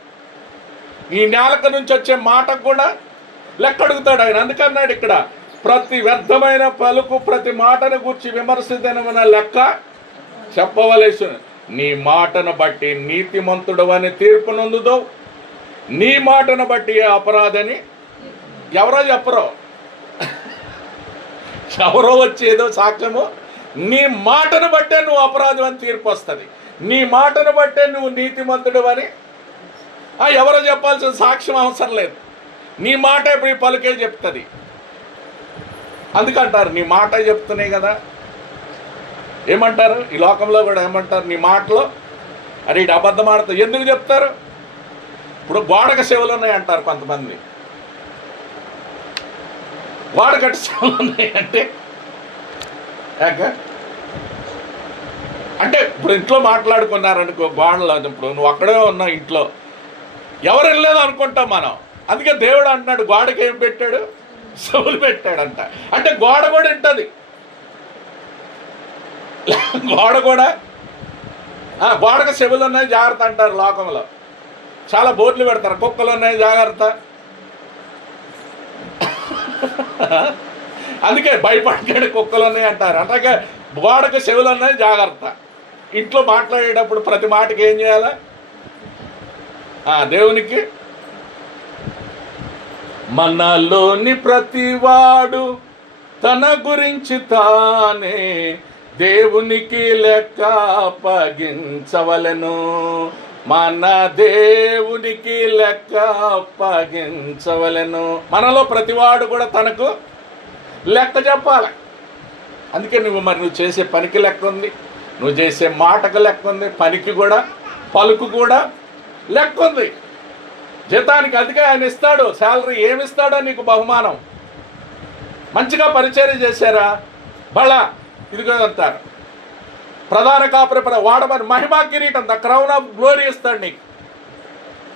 నీ నాలుక నుంచి వచ్చే మాటకు కూడా లెక్క అడుగుతాడు ఆయన. అందుకన్నాడు ఇక్కడ, ప్రతి వ్యర్థమైన పలుకు ప్రతి మాటను గూర్చి విమర్శించిన లెక్క చెప్పవలసి. నీ మాటను బట్టి నీతిమంతుడు అని తీర్పు నొందుదో, నీ మాటను బట్టి అపరాధని ఎవరో చెప్పరో, ఎవరో వచ్చేదో సాక్ష్యము. నీ మాటను బట్టే నువ్వు అపరాధం అని తీర్పు వస్తుంది. నీ మాటను బట్టే నువ్వు నీతిమంతుడు అని ఎవరో చెప్పాల్సిన సాక్ష్యం అవసరం లేదు. నీ మాట ఇప్పుడు ఈ పలుకే చెప్తుంది. అందుకంటారు నీ మాట చెప్తున్నాయి కదా. ఏమంటారు ఈ లోకంలో కూడా? ఏమంటారు? నీ మాటలో అరే ఇటు అబద్ధం ఆడతావు. ఎందుకు చెప్తారు? ఇప్పుడు గోడక చెవులు ఉన్నాయి అంటారు కొంతమంది. గోడకట్టు చెవులు ఉన్నాయి అంటే ఇప్పుడు ఇంట్లో మాట్లాడుకున్నారనుకో, గోడలో ఇప్పుడు నువ్వు అక్కడే ఉన్నావు ఇంట్లో, ఎవరు వెళ్ళలేదు అనుకుంటాం మనం. అందుకే దేవుడు అంటున్నాడు గోడకి ఏం పెట్టాడు? చెవులు పెట్టాడంట. అంటే గోడ కూడా ఉంటుంది. గోడ కూడా గోడకు చెవులు ఉన్నాయి జాగ్రత్త అంటారు లోకంలో. చాలా బోర్డులు పెడతారు, కుక్కలు ఉన్నాయి జాగ్రత్త. అందుకే భయపడకండి కుక్కలు ఉన్నాయి అంటారు. అంటే గోడకు చెవులు ఉన్నాయి జాగ్రత్త. ఇంట్లో మాట్లాడేటప్పుడు ప్రతి మాటకి ఏం చేయాలా? దేవునికి మనలోని ప్రతివాడు తన గురించి తానే దేవునికి లెక్క అప్పగించవలెను. మన దేవునికి లెక్క అప్పగించవలెను. మనలో ప్రతివాడు కూడా తనకు లెక్క చెప్పాలి. అందుకే నువ్వు చేసే పనికి లెక్క ఉంది, నువ్వు చేసే మాటకు లెక్క ఉంది, పనికి కూడా పలుకు కూడా లెక్క ఉంది. జీతానికి అందుకే ఆయన ఇస్తాడు శాలరీ. ఏమిస్తాడో నీకు బహుమానం. మంచిగా పరిచర్య చేశారా బలా ఇదిగో అంటారు. ప్రధాన కాపరి వాడమని మహిమా కిరీటం, ద క్రౌన్ ఆఫ్ గ్లోరీ ఇస్తాడు నీకు.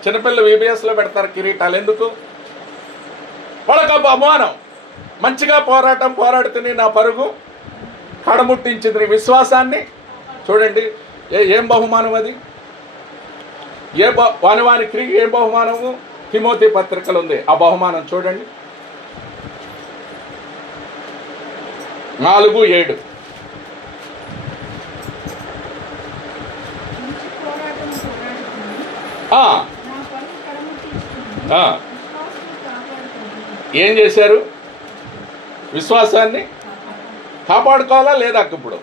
చిన్నపిల్లలు VBSలో పెడతారు కిరీటాలు. ఎందుకు? వాళ్ళకు బహుమానం. మంచిగా పోరాడుతుని నా పరుగు కడముట్టించింది. నీ విశ్వాసాన్ని చూడండి. ఏం బహుమానం అది? వాని క్రియ ఏం బహుమానము? తిమోతి పత్రికలు ఉంది. ఆ బహుమానం చూడండి 4:7. ఏం చేశారు? విశ్వాసాన్ని కాపాడుకోవాలా లేదా? ఇప్పుడు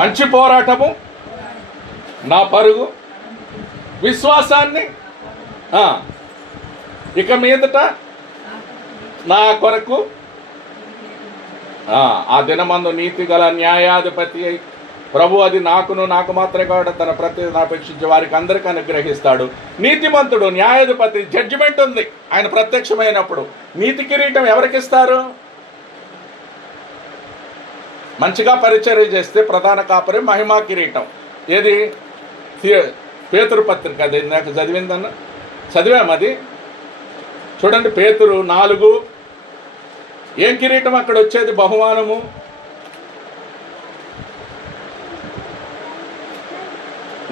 మంచి పోరాటము నా పరుగు విశ్వాసాన్ని ఇక మీదట నా కొరకు ఆ దినమందు నీతి గల న్యాయాధిపతి అయి ప్రభు అది నాకు మాత్రమే కావడం తన ప్రత్యేకతను అపేక్షించే వారికి అందరికీ అనుగ్రహిస్తాడు. నీతిమంతుడు న్యాయాధిపతి, జడ్జిమెంట్ ఉంది ఆయన ప్రత్యక్షమైనప్పుడు. నీతి కిరీటం ఎవరికి ఇస్తారు? మంచిగా పరిచర్య చేస్తే ప్రధాన కాపరి మహిమా కిరీటం. ఏది? పేతురు పత్రిక, అది నాకు చదివిందన్న చదివాము. అది చూడండి, పేతురు 4. ఏం కిరీటం అక్కడ వచ్చేది? బహుమానము.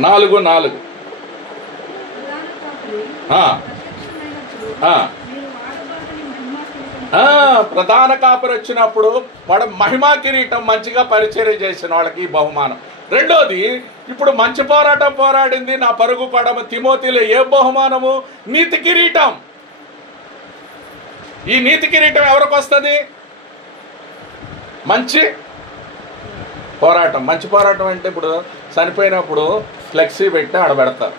నాలుగు ప్రధాన కాపరి వచ్చినప్పుడు వాడు మహిమా కిరీటం, మంచిగా పరిచర్య చేసిన వాళ్ళకి బహుమానం. రెండోది, ఇప్పుడు మంచి పోరాటం పోరాడింది నా పరుగు పడమ తిమోతిలో ఏ బహుమానము? నీతి కిరీటం. ఈ నీతి కిరీటం ఎవరికి వస్తుంది? మంచి పోరాటం. మంచి పోరాటం అంటే ఇప్పుడు చనిపోయినప్పుడు ఫ్లెక్సీ పెట్టి ఆడబెడతారు.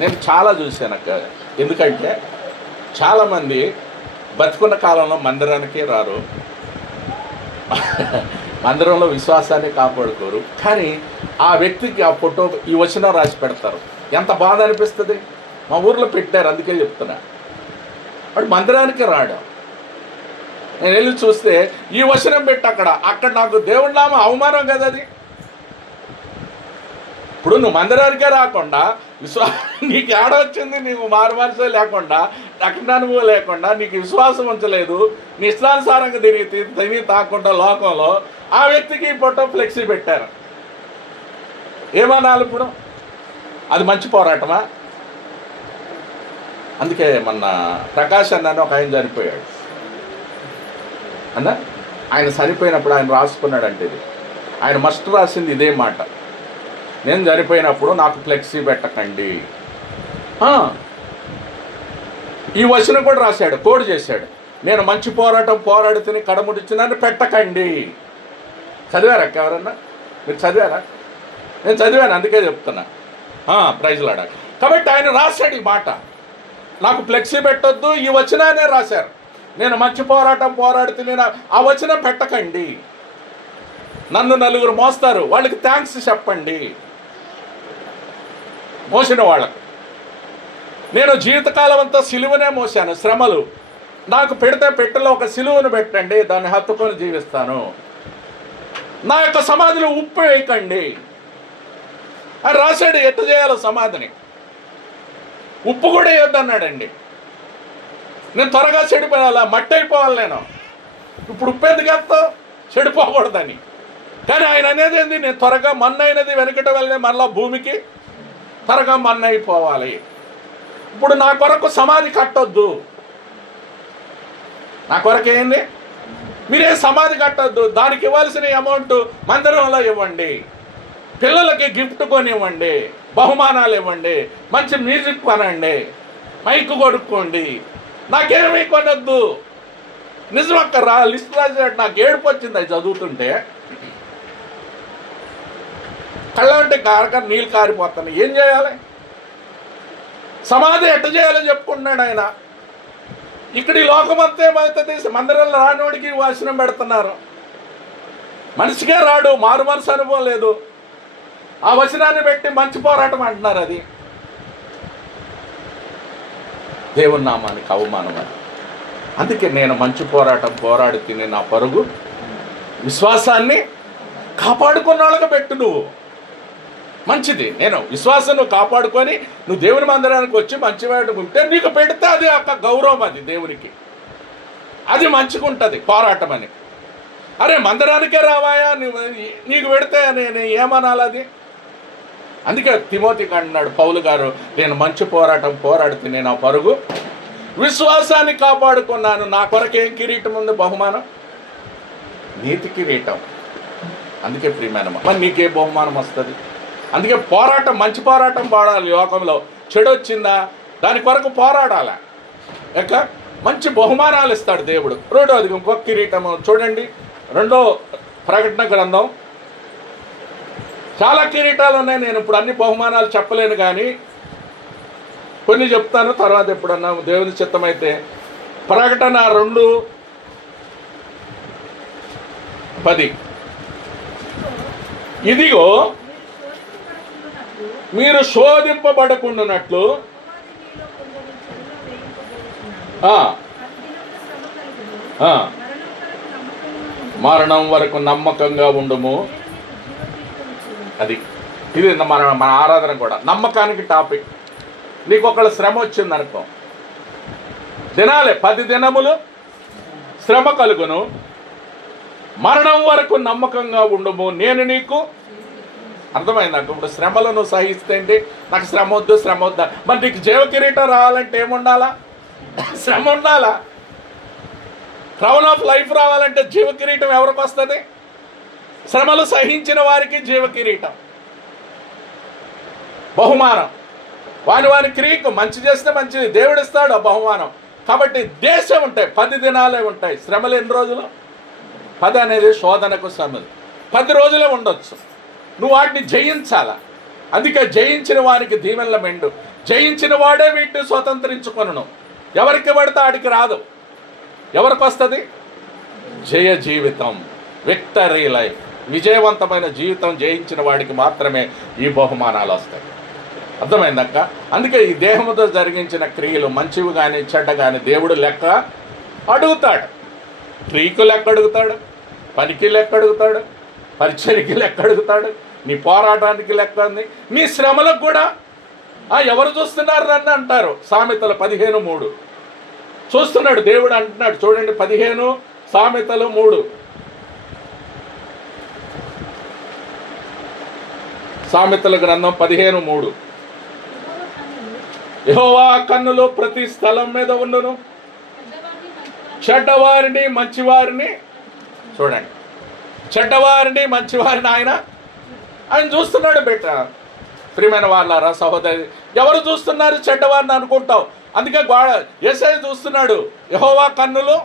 నేను చాలా చూశాను అక్క. ఎందుకంటే చాలామంది బతుకున్న కాలంలో మందిరానికి రారు, మందిరంలో విశ్వాసాన్ని కాపాడుకోరు. కానీ ఆ వ్యక్తికి ఆ ఫోటో ఈ వచనం రాసి పెడతారు. ఎంత బాధ అనిపిస్తుంది. మా ఊర్లో పెట్టారు, అందుకే చెప్తున్నా. వాడు మందిరానికి రాడు. నేను వెళ్ళి చూస్తే ఈ వచనం పెట్టి అక్కడ నాకు దేవుడి నామ అవమానం కదా అది. ఇప్పుడు నువ్వు మందిరానికే రాకుండా నీకు ఏడ వచ్చింది? నీకు మారు మనసే లేకుండా, రక్తానుభవం లేకుండా, నీకు విశ్వాసం ఉంచలేదు, నీ ఇష్టానుసారంగా తిని తాకుండా లోకంలో ఆ వ్యక్తికి ఫోటో ఫ్లెక్సీ పెట్టారు. ఏమనాలి ఇప్పుడు? అది మంచి పోరాటమా? అందుకే మొన్న ప్రకాష్ అన్న ఒక ఆయన చనిపోయాడు అన్న. ఆయన చనిపోయినప్పుడు ఆయన రాసుకున్నాడంటే, ఇది ఆయన మస్ట్ రాసింది ఇదే మాట, నేను చనిపోయినప్పుడు నాకు ఫ్లెక్సీ పెట్టకండి. ఈ వచనం కూడా రాశాడు, కోడ్ చేశాడు, నేను మంచి పోరాటం పోరాడితే కడముడిచ్చినాన్ని పెట్టకండి. చదివారా ఎవరన్నా? మీరు చదివారా? నేను చదివాను, అందుకే చెప్తున్నా. Praise Lada. కాబట్టి ఆయన రాశాడు ఈ మాట, నాకు ఫ్లెక్సీ పెట్టొద్దు. ఈ వచనాన్ని రాశారు, నేను మంచి పోరాటం పోరాడితే ఆ వచనం పెట్టకండి. నన్ను నలుగురు మోస్తారు, వాళ్ళకి థ్యాంక్స్ చెప్పండి. మోసిన వాళ్ళకు నేను జీవితకాలం అంతా సిలువనే మోసాను, శ్రమలు నాకు పెడితే పెట్టెలో ఒక సిలువను పెట్టండి, దాన్ని హత్తుకొని జీవిస్తాను. నా యొక్క సమాధిలో ఉప్పు వేయకండి అని రాశాడు. ఎట్టు చేయాలో సమాధిని? ఉప్పు కూడా వేయొద్దన్నాడండి. నేను త్వరగా చెడిపోయాలా, మట్టి అయిపోవాలి నేను. ఇప్పుడు ఉప్పు ఎందుకు వేస్తావు? చెడిపోకూడదని. కానీ ఆయన అనేది ఏంది? నేను త్వరగా మన్నైనది వెనకట వెళ్ళే మళ్ళా భూమికి త్వరగా మన్న అయిపోవాలి. ఇప్పుడు నా కొరకు సమాధి కట్టొద్దు. నా కొరకు ఏంది? మీరే సమాధి కట్టొద్దు. దానికి ఇవ్వాల్సిన అమౌంట్ మందిరంలో ఇవ్వండి, పిల్లలకి గిఫ్ట్ కొనివ్వండి, బహుమానాలు ఇవ్వండి, మంచి మ్యూజిక్ కొనండి, మైక్ కొనుక్కోండి. నాకేమీ కొనొద్దు. నిజమక్క లిస్ట్ రాసినట్టు నాకు ఏడుపు వచ్చింది అది చదువుతుంటే. కళ్ళంటే నీళ్ళు కారిపోతున్నాయి. ఏం చేయాలి? సమాధి ఎట్ట చేయాలని చెప్పుకుంటున్నాడు ఆయన. ఇక్కడ ఈ లోకమంతే అవుతుంది. మందిరంలో రానోడికి వాసనం పెడుతున్నారు. మనిషికే రాడు, మారు మనసు అనుభవం లేదు. ఆ వచనాన్ని పెట్టి మంచి పోరాటం అంటున్నారు. అది దేవుని నామానికి అవమానం. అది అందుకే నేను మంచి పోరాటం పోరాడి తిని నా పరుగు విశ్వాసాన్ని కాపాడుకున్న వాళ్ళకి పెట్టు. నువ్వు మంచిది, నేను విశ్వాసం నువ్వు కాపాడుకొని నువ్వు దేవుని మందిరానికి వచ్చి మంచివాడు ఉంటే నీకు పెడితే అది ఒక గౌరవం, అది దేవునికి, అది మంచిగా ఉంటుంది పోరాటం అని. అరే మందిరానికే రావాయా నీకు పెడితే నేను ఏమనాలి? అది అందుకే తిమోతికి అంటున్నాడు పౌలు గారు, నేను మంచి పోరాటం పోరాడితే నేను ఆ పరుగు విశ్వాసాన్ని కాపాడుకున్నాను. నా కొరకు ఏం కిరీటం ఉంది? బహుమానం, నీతి కిరీటం. అందుకే ప్రియమైన మరి నీకే బహుమానం వస్తుంది? అందుకే పోరాటం, మంచి పోరాటం పాడాలి. లోకంలో చెడు వచ్చిందా దాని కొరకు పోరాడాలి. యొక్క మంచి బహుమానాలు ఇస్తాడు దేవుడు. రెండోది ఇంకొక కిరీటము చూడండి, 2వ ప్రకటన గ్రంథం చాలా కిరీటాలు ఉన్నాయి. నేను ఇప్పుడు అన్ని బహుమానాలు చెప్పలేను, కానీ కొన్ని చెప్తాను తర్వాత ఎప్పుడన్నా దేవుని చిత్తమైతే. ప్రకటన 2:10 ఇదిగో మీరు శోధింపబడకుండానట్లు మరణం వరకు నమ్మకంగా ఉండుము. అది ఇది మన ఆరాధన కూడా నమ్మకానికి టాపిక్. నీకు ఒకళ్ళ శ్రమ వచ్చిందనుకో, దినాలే 10 దినములు శ్రమ కలుగును, మరణం వరకు నమ్మకంగా ఉండుము, నేను నీకు. అర్థమైంది నాకు. ఇప్పుడు శ్రమలు నువ్వు సహిస్తే ఏంటి, నాకు శ్రమ వద్దు శ్రమ వద్దా. మరి నీకు జీవ కిరీటం రావాలంటే ఏముండాలా? శ్రమ ఉండాలా. క్రౌన్ ఆఫ్ లైఫ్ రావాలంటే జీవ కిరీటం ఎవరికి వస్తుంది? శ్రమలు సహించిన వారికి జీవ కిరీటం, బహుమానం. వాని క్రియకు మంచి చేస్తే మంచిది, దేవుడు ఇస్తాడు ఆ బహుమానం. కాబట్టి దేశం ఉంటాయి, 10 దినాలే ఉంటాయి. శ్రమలు ఎన్ని రోజులు? 10 అనేది శోధనకు సమయం. 10 రోజులే ఉండొచ్చు. నువ్వు వాటిని జయించాలా. అందుకే జయించిన వారికి దీవెనల మెండు. జయించిన వాడే వీటిని స్వతంత్రించుకొనును. ఎవరికి పడితే ఆడికి రాదు. ఎవరికి వస్తుంది? జయ జీవితం, విక్టరీ లైఫ్. విజయవంతమైన జీవితం జయించిన వాడికి మాత్రమే ఈ బహుమానాలు వస్తాయి. అర్థమైందక్క? అందుకే ఈ దేహంతో జరిగించిన క్రియలు మంచివి కానీ చెడ్డ కానీ దేవుడు లెక్క అడుగుతాడు. క్రియకు లెక్క అడుగుతాడు, పనికి లెక్క అడుగుతాడు, పరిచర్యకి లెక్క అడుగుతాడు, నీ పోరాటానికి లెక్క ఉంది, నీ శ్రమలకు కూడా. ఎవరు చూస్తున్నారు నన్ను అంటారు. సామెతలు 15:3 చూస్తున్నాడు దేవుడు అంటున్నాడు. చూడండి 15 సామెతలు 3. సామెతల గ్రంథం 15:3. యెహోవా కన్నులు ప్రతి స్థలం మీద ఉండును, చెడ్డవారిని మంచివారిని. చూడండి, చెడ్డవారిని మంచివారిని ఆయన చూస్తున్నాడు. బిడ్డ, ప్రియమైన వాళ్ళారా, సహోదరి, ఎవరు చూస్తున్నారు? చెడ్డవారిని అనుకుంటావు. అందుకే యేసయ్య చూస్తున్నాడు. యెహోవా కన్నులు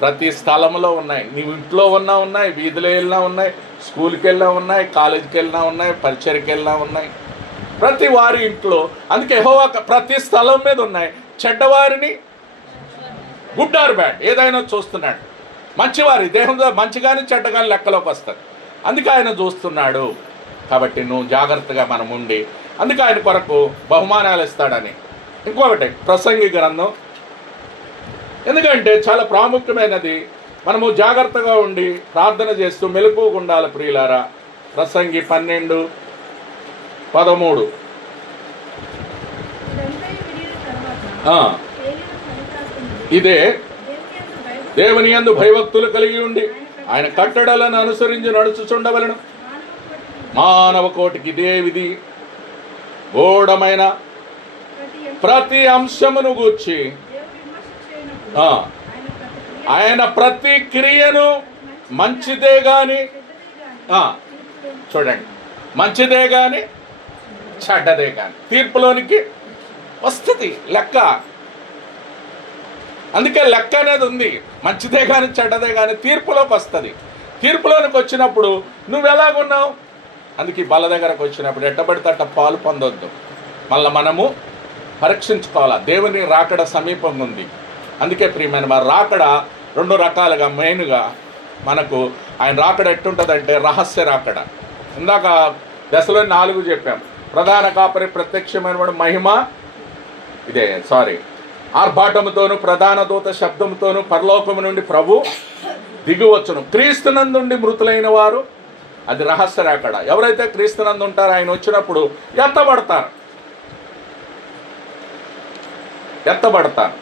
ప్రతి స్థలంలో ఉన్నాయి. నీవు ఇంట్లో ఉన్నా ఉన్నాయి, వీధిలో వెళ్ళినా ఉన్నాయి, స్కూల్కి వెళ్ళినా ఉన్నాయి, కాలేజీకి వెళ్ళినా ఉన్నాయి, పరిచర్కి వెళ్ళినా ఉన్నాయి, ప్రతి వారి ఇంట్లో. అందుకే యెహోవా ప్రతి స్థలం మీద ఉన్నాయి. చెడ్డవారిని, గుడ్ ఆర్ బ్యాడ్, ఏదైనా చూస్తున్నాడు. మంచివారి దేహంలో మంచిగాని చెడ్డగాని లెక్కలోకి వస్తారు. అందుకే ఆయన చూస్తున్నాడు. కాబట్టి నువ్వు జాగ్రత్తగా మనం ఉండి, అందుకే ఆయన కొరకు బహుమానాలు ఇస్తాడని. ఇంకొకటి ప్రసంగి గ్రంథం, ఎందుకంటే చాలా ప్రాముఖ్యమైనది. మనము జాగ్రత్తగా ఉండి ప్రార్థన చేస్తూ మెలకువగా ఉండాలి ప్రియులారా. ప్రసంగి 12:13. ఇదే దేవుని యందు భయభక్తులు కలిగి ఉండి ఆయన కట్టడలను అనుసరించి నడుచుచుండవలను. మానవ కోటికి ఇదే విధి. గూఢమైన ప్రతి అంశమును గూర్చి ఆయన ప్రతి క్రియను మంచిదే గాని, చూడండి, మంచిదే గాని చెడ్డదే గాని తీర్పులోనికి వస్తుంది లెక్క. అందుకే లెక్క అనేది ఉంది. మంచిదే కానీ చెడ్డదే కానీ తీర్పులోకి వస్తుంది. తీర్పులోనికి వచ్చినప్పుడు నువ్వు ఎలాగున్నావు? అందుకే బల దగ్గరకు వచ్చినప్పుడు ఎట్టబడితే అట్ట పాలు పొందొద్దు. మళ్ళీ మనము పరీక్షించుకోవాలా. దేవుని రాకడ సమీపంగా ఉంది. అందుకే ప్రియమైన వారు, రాకడ 2 రకాలుగా. మెయిన్గా మనకు ఆయన రాకడ ఎట్టుంటుందంటే రహస్య రాకడ. ఇందాక దశలో 4 చెప్పాం. ప్రధాన కాపరి ప్రత్యక్షమైన వాడు మహిమ, ఆర్భాటముతోను ప్రధాన దూత శబ్దముతోను పరలోకము నుండి ప్రభు దిగువచ్చును. క్రీస్తునందుండి మృతులైన వారు, అది రహస్య రాకడ. ఎవరైతే క్రీస్తునందు ఉంటారో ఆయన వచ్చినప్పుడు ఎత్తబడతారు.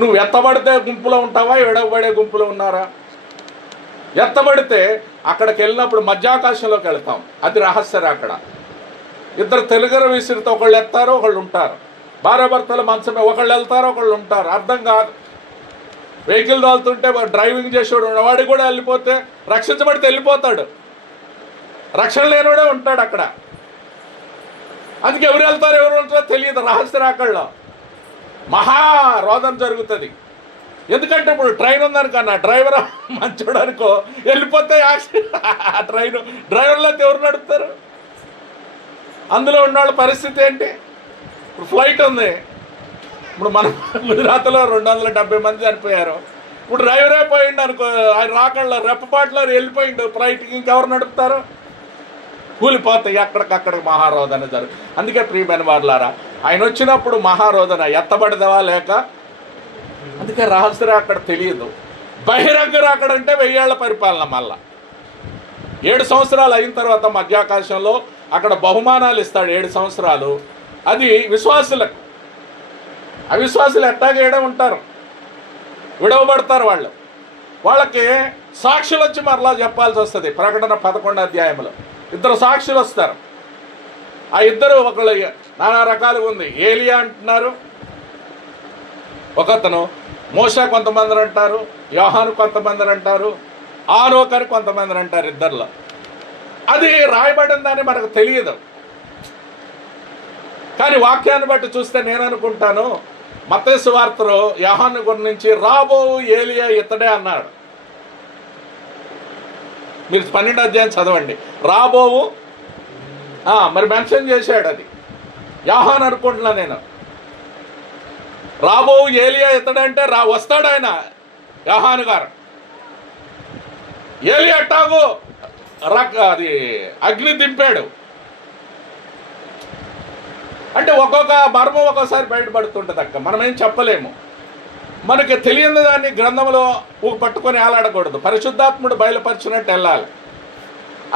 నువ్వు ఎత్తబడితే గుంపులో ఉంటావా, ఎడబడే గుంపులో ఉన్నారా? ఎత్తబడితే అక్కడికి వెళ్ళినప్పుడు మధ్యాకాశంలోకి వెళ్తాం. అది రహస్య రాకడ. 2 తెలుగురు విసిరితే ఒకళ్ళు ఎత్తారు, ఒకళ్ళు ఉంటారు. భార్యాభర్తల మంచమే, ఒకళ్ళు వెళ్తారు, ఒకళ్ళు ఉంటారు. అర్థం కాదు. వెహికల్ తోలుతుంటే డ్రైవింగ్ చేసేవాడు వాడికి కూడా వెళ్ళిపోతే, రక్షించబడితే వెళ్ళిపోతాడు. రక్షణ లేనివాడే ఉంటాడు అక్కడ. అందుకే ఎవరు వెళ్తారో ఎవరు ఉంటారో తెలియదు. రహస్య రాకడలో మహా రోదన జరుగుతుంది. ఎందుకంటే ఇప్పుడు ట్రైన్ ఉందనుకన్నా డ్రైవర్ మంచోడు అనుకో వెళ్ళిపోతే యాక్సిడెంట్, ఆ ట్రైన్ డ్రైవర్లో ఎవరు నడుపుతారు? అందులో ఉన్నవాళ్ళ పరిస్థితి ఏంటి? ఇప్పుడు ఫ్లైట్ ఉంది, ఇప్పుడు మన గుజరాత్లో 270 మంది చనిపోయారు. ఇప్పుడు డ్రైవరే పోయిండు అనుకో, ఆయన రాకళ్ళ రెప్పపాట్లో వెళ్ళిపోయిండు ఫ్లైట్కి, ఇంకెవరు నడుపుతారు? కూలిపోతాయి ఎక్కడికక్కడికి మహారోదన జరుగు. అందుకే ప్రియమైన వారులారా, ఆయన వచ్చినప్పుడు మహారోదన ఎత్తబడదవా లేక, అందుకే రహస్య అక్కడ తెలియదు. బహిరంగ రాకడంటే 1000 ఏళ్ల పరిపాలన. మళ్ళా 7 సంవత్సరాలు అయిన తర్వాత మధ్యాకాశంలో అక్కడ బహుమానాలు ఇస్తాడు 7 సంవత్సరాలు. అది విశ్వాసులకు. అవిశ్వాసులు ఎట్టాగా ఏడే ఉంటారు, విడవబడతారు. వాళ్ళకి సాక్షులు వచ్చి మరలా చెప్పాల్సి వస్తుంది. ప్రకటన 11వ అధ్యాయంలో 2 సాక్షులు వస్తారు. ఆ ఇద్దరు ఒకళ్ళు నానా రకాలుగా ఉంది. ఏలియా అంటున్నారు ఒకతను, మోషే కొంతమంది అంటారు, యోహాను కొంతమంది అంటారు, ఆనోకని కొంతమంది అంటారు. ఇద్దరిలో అది రాయబడిందని మనకు తెలియదు. కానీ వాక్యాన్ని బట్టి చూస్తే నేను అనుకుంటాను, మత్తయి సువార్తలో యోహాను గురించి రాబో ఏలియా ఇతడే అన్నాడు. మీరు 12వ అధ్యాయం చదవండి. రాబోవు మరి మెన్షన్ చేశాడు. అది యోహాను అనుకుంటున్నా నేను. రాబోవు ఏలియా ఇతడంటే వస్తాడు ఆయన యోహాను గారు. ఏలియా ఎట్టాగో అది అగ్ని దింపాడు అంటే ఒక్కొక్క మర్మం ఒక్కోసారి బయటపడుతుంటుంది అక్క. మనం ఏం చెప్పలేము. మనకి తెలియని దాన్ని గ్రంథంలో పట్టుకొని ఏలాడకూడదు. పరిశుద్ధాత్ముడు బయలుపరిచినట్టు వెళ్ళాలి.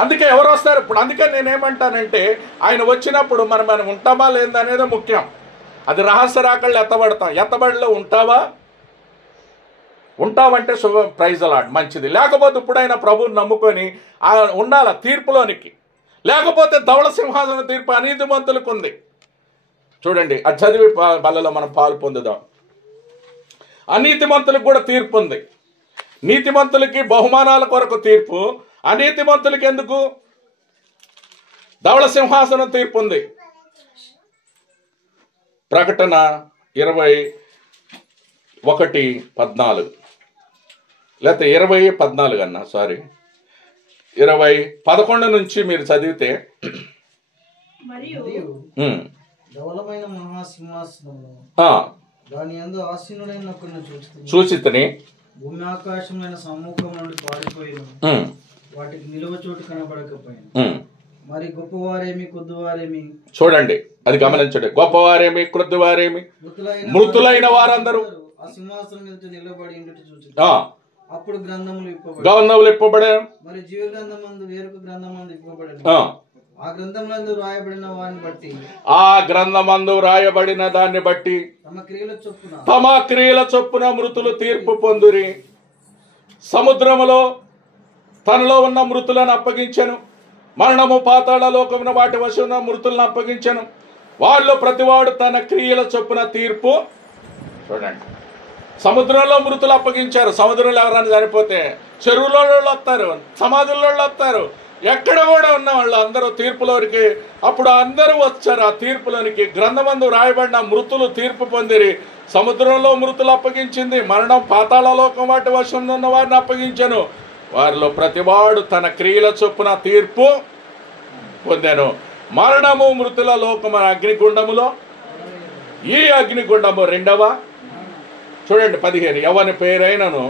అందుకే ఎవరు వస్తారు ఇప్పుడు? అందుకే నేనేమంటానంటే ఆయన వచ్చినప్పుడు మనం ఉంటామా లేదనేది ముఖ్యం. అది రహస్య రాకళ్ళు ఎత్తబడతాం. ఎత్తబడిలో ఉంటామంటే శుభ ప్రైజ్ అలాడ్ మంచిది. లేకపోతే ఇప్పుడైనా ప్రభువుని నమ్ముకొని ఉండాల తీర్పులోనికి. లేకపోతే ధవళ సింహాసన తీర్పు అనీతిమంతులకు ఉంది. చూడండి, అది చదివి బలలో మనం పాలు పొందుదాం. అనీతిమంతులకు కూడా తీర్పు ఉంది. నీతిమంతులకి బహుమానాల కొరకు తీర్పు, అనీతిమంతులకి ఎందుకు? ధవళ సింహాసనం తీర్పు ఉంది. ప్రకటన 21:14 లేకపోతే 20:14 అన్నా, సారీ 20:11 నుంచి మీరు చదివితే, ధవళమైన మహాసింహాసనము దాని యందు ఆసీనుడైన ఒకరిని చూచితిని. భూమి ఆకాశమైన సమ్ముఖం నుండి పారిపోయిన వాటికి నిలువ చోటు కనబడకపోయింది. మరి గొప్పవారేమి కొద్దివారేమి. చూడండి, అది గమనించండి. గొప్పవారేమి క్రొద్దువారేమి మృతులైన వారందరూ ఆ సింహాసనం మీద నిలబడి చూచి అప్పుడు గ్రంథములు ఇప్పబడారు. మరి జీవ గ్రంథమందు వేరొక గ్రంథమందు ఇప్పబడను. ఆ గ్రంథములందు రాయబడిన వారిని బట్టి, ఆ గ్రంథమందు రాయబడిన దాన్ని బట్టి తమ క్రియల చొప్పున మృతులు తీర్పు పొందురి. సముద్రములో తనలో ఉన్న మృతులను అప్పగించెను. మరణము పాతాళ లోకమున వాటి వశమున మృతులను అప్పగించెను. వాళ్ళు ప్రతివాడు తన క్రియల చొప్పున తీర్పు. చూడండి, సముద్రంలో మృతులు అప్పగించారు. సముద్రంలో ఎవరైనా చనిపోతే చెరువులో వస్తారు, సమాధుల్లో వస్తారు, ఎక్కడ కూడా ఉన్న వాళ్ళు అందరూ తీర్పులోనికి. అప్పుడు అందరూ వచ్చారు ఆ తీర్పులోనికి. గ్రంథమందు రాయబడిన మృతులు తీర్పు పొందిరి. సముద్రంలో మృతులు అప్పగించింది. మరణం పాతాళ లోకం వాటి వశం ఉన్న వారిని అప్పగించాను. వారిలో ప్రతివాడు తన క్రియల చొప్పున తీర్పు పొందాను. మరణము మృతుల లోకము అగ్నిగుండములో, ఈ అగ్నిగుండము 2వ. చూడండి 15, ఎవని పేరైనను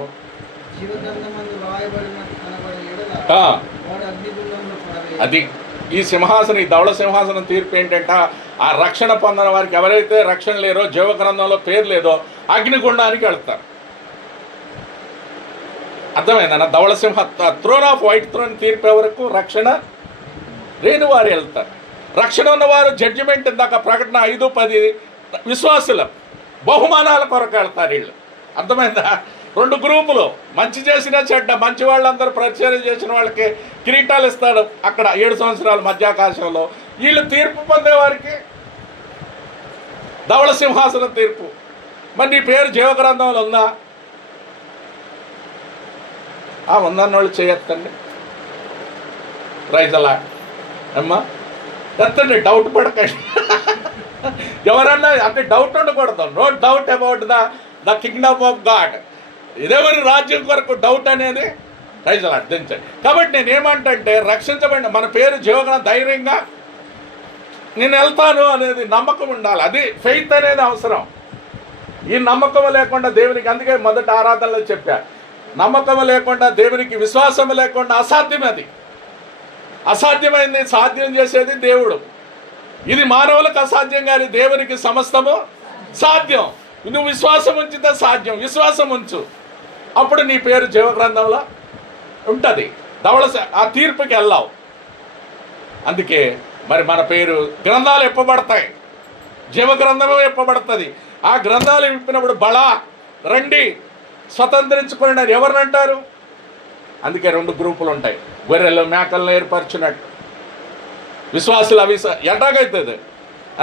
అది ఈ సింహాసనం, ఈ ధవళ సింహాసనం తీర్పు ఏంటంటే, ఆ రక్షణ పొందిన వారికి ఎవరైతే రక్షణ లేరో, జీవ గ్రంథంలో పేరు లేదో అగ్నిగుండానికి వెళ్తారు. అర్థమైందన్న? ధవళ సింహ థ్రోన్ ఆఫ్ వైట్ థ్రోన్ తీర్పు వరకు రక్షణ లేని వారు వెళ్తారు. రక్షణ ఉన్నవారు జడ్జిమెంట్, ఇందాక ప్రకటన 5:10 విశ్వాసుల బహుమానాల కొరకు వెళ్తారు వీళ్ళు. అర్థమైందా? 2 గ్రూపులు, మంచి చేసిన చెడ్డ. మంచి వాళ్ళందరూ పరిచయం చేసిన వాళ్ళకి కిరీటాలు ఇస్తాడు అక్కడ 7 సంవత్సరాల మధ్యాకాశంలో. వీళ్ళు తీర్పు పొందేవారికి ధవళ సింహాసనం తీర్పు. మరి నీ పేరు జీవగ్రంథంలో ఉందా? ఉందన్న వాళ్ళు చేయొద్దండి. రైజలా అమ్మా ఎత్తండి, డౌట్ పడకండి. ఎవరన్నా అంటే డౌట్ ఉండకూడదు. No doubt about the kingdom of God. దేవుని రాజ్యం కొరకు డౌట్ అనేది రైతులు అర్థించండి. కాబట్టి నేనేమంటే రక్షించబడిన మన పేరు జీవగ్రంథం, ధైర్యంగా నేను వెళ్తాను అనేది నమ్మకం ఉండాలి. అది ఫెయిత్ అనేది అవసరం. ఈ నమ్మకం లేకుండా దేవునికి, అందుకే మొదట ఆరాధనలో చెప్పా, నమ్మకం లేకుండా దేవునికి విశ్వాసం లేకుండా అసాధ్యం. అది అసాధ్యమైంది సాధ్యం చేసేది దేవుడు. ఇది మానవులకు అసాధ్యం, కానీ దేవునికి సమస్తము సాధ్యం. నువ్వు విశ్వాసం ఉంచితే సాధ్యం. విశ్వాసం ఉంచు, అప్పుడు నీ పేరు జీవగ్రంథంలో ఉంటుంది. ఆ తీర్పుకి వెళ్ళావు. అందుకే మరి మన పేరు గ్రంథాలు ఇప్పబడతాయి, జీవగ్రంథమే ఇప్పబడుతుంది. ఆ గ్రంథాలు విప్పినప్పుడు బలా రండి స్వతంత్రించుకుని ఎవరిని అంటారు? అందుకే 2 గ్రూపులు ఉంటాయి. గొర్రెలు మేకలను ఏర్పరచున్నట్టు విశ్వాసులు ఎలాగైతుంది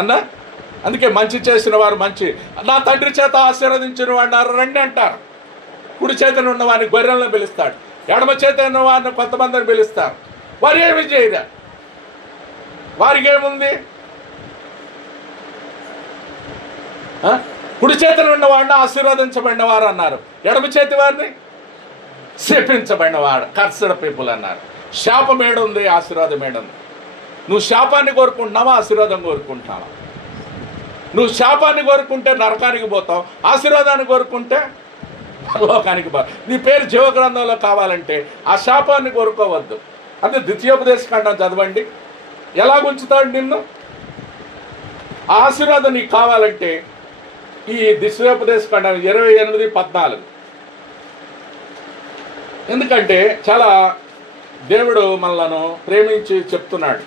అన్న. అందుకే మంచి చేసిన వారు మంచి, నా తండ్రి చేత ఆశీర్వదించిన వాడు రండి అంటారు. కుడి చేతను ఉన్నవాడిని గొర్రెలను పిలుస్తాడు, ఎడమ చేత ఉన్నవాడిని కొంతమందిని పిలుస్తారు. వారు ఏమి చేయరు, వారికి ఏముంది? కుడి చేతను ఉన్నవాడిని ఆశీర్వదించబడిన వారు అన్నారు, ఎడమ చేతి వారిని శపించబడిన వాడు కర్సడ పీపుల్ అన్నారు. శాపం ఏడుంది, ఆశీర్వాదం ఏడుంది? నువ్వు శాపాన్ని కోరుకుంటున్నావా, ఆశీర్వాదం కోరుకుంటున్నావా? నువ్వు శాపాన్ని కోరుకుంటే నరకానికి పోతావు, ఆశీర్వాదాన్ని కోరుకుంటే లోకానికి పో. నీ పేరు జీవగ్రంథంలో కావాలంటే ఆ శాపాన్ని కోరుకోవద్దు. అంటే ద్వితీయోపదేశకాండం చదవండి, ఎలా ఉంచుతాడు నిన్ను. ఆ ఆశీర్వాదం నీకు కావాలంటే ఈ ద్వితీయోపదేశకాండం 28:14. ఎందుకంటే చాలా దేవుడు మనలను ప్రేమించి చెప్తున్నాడు.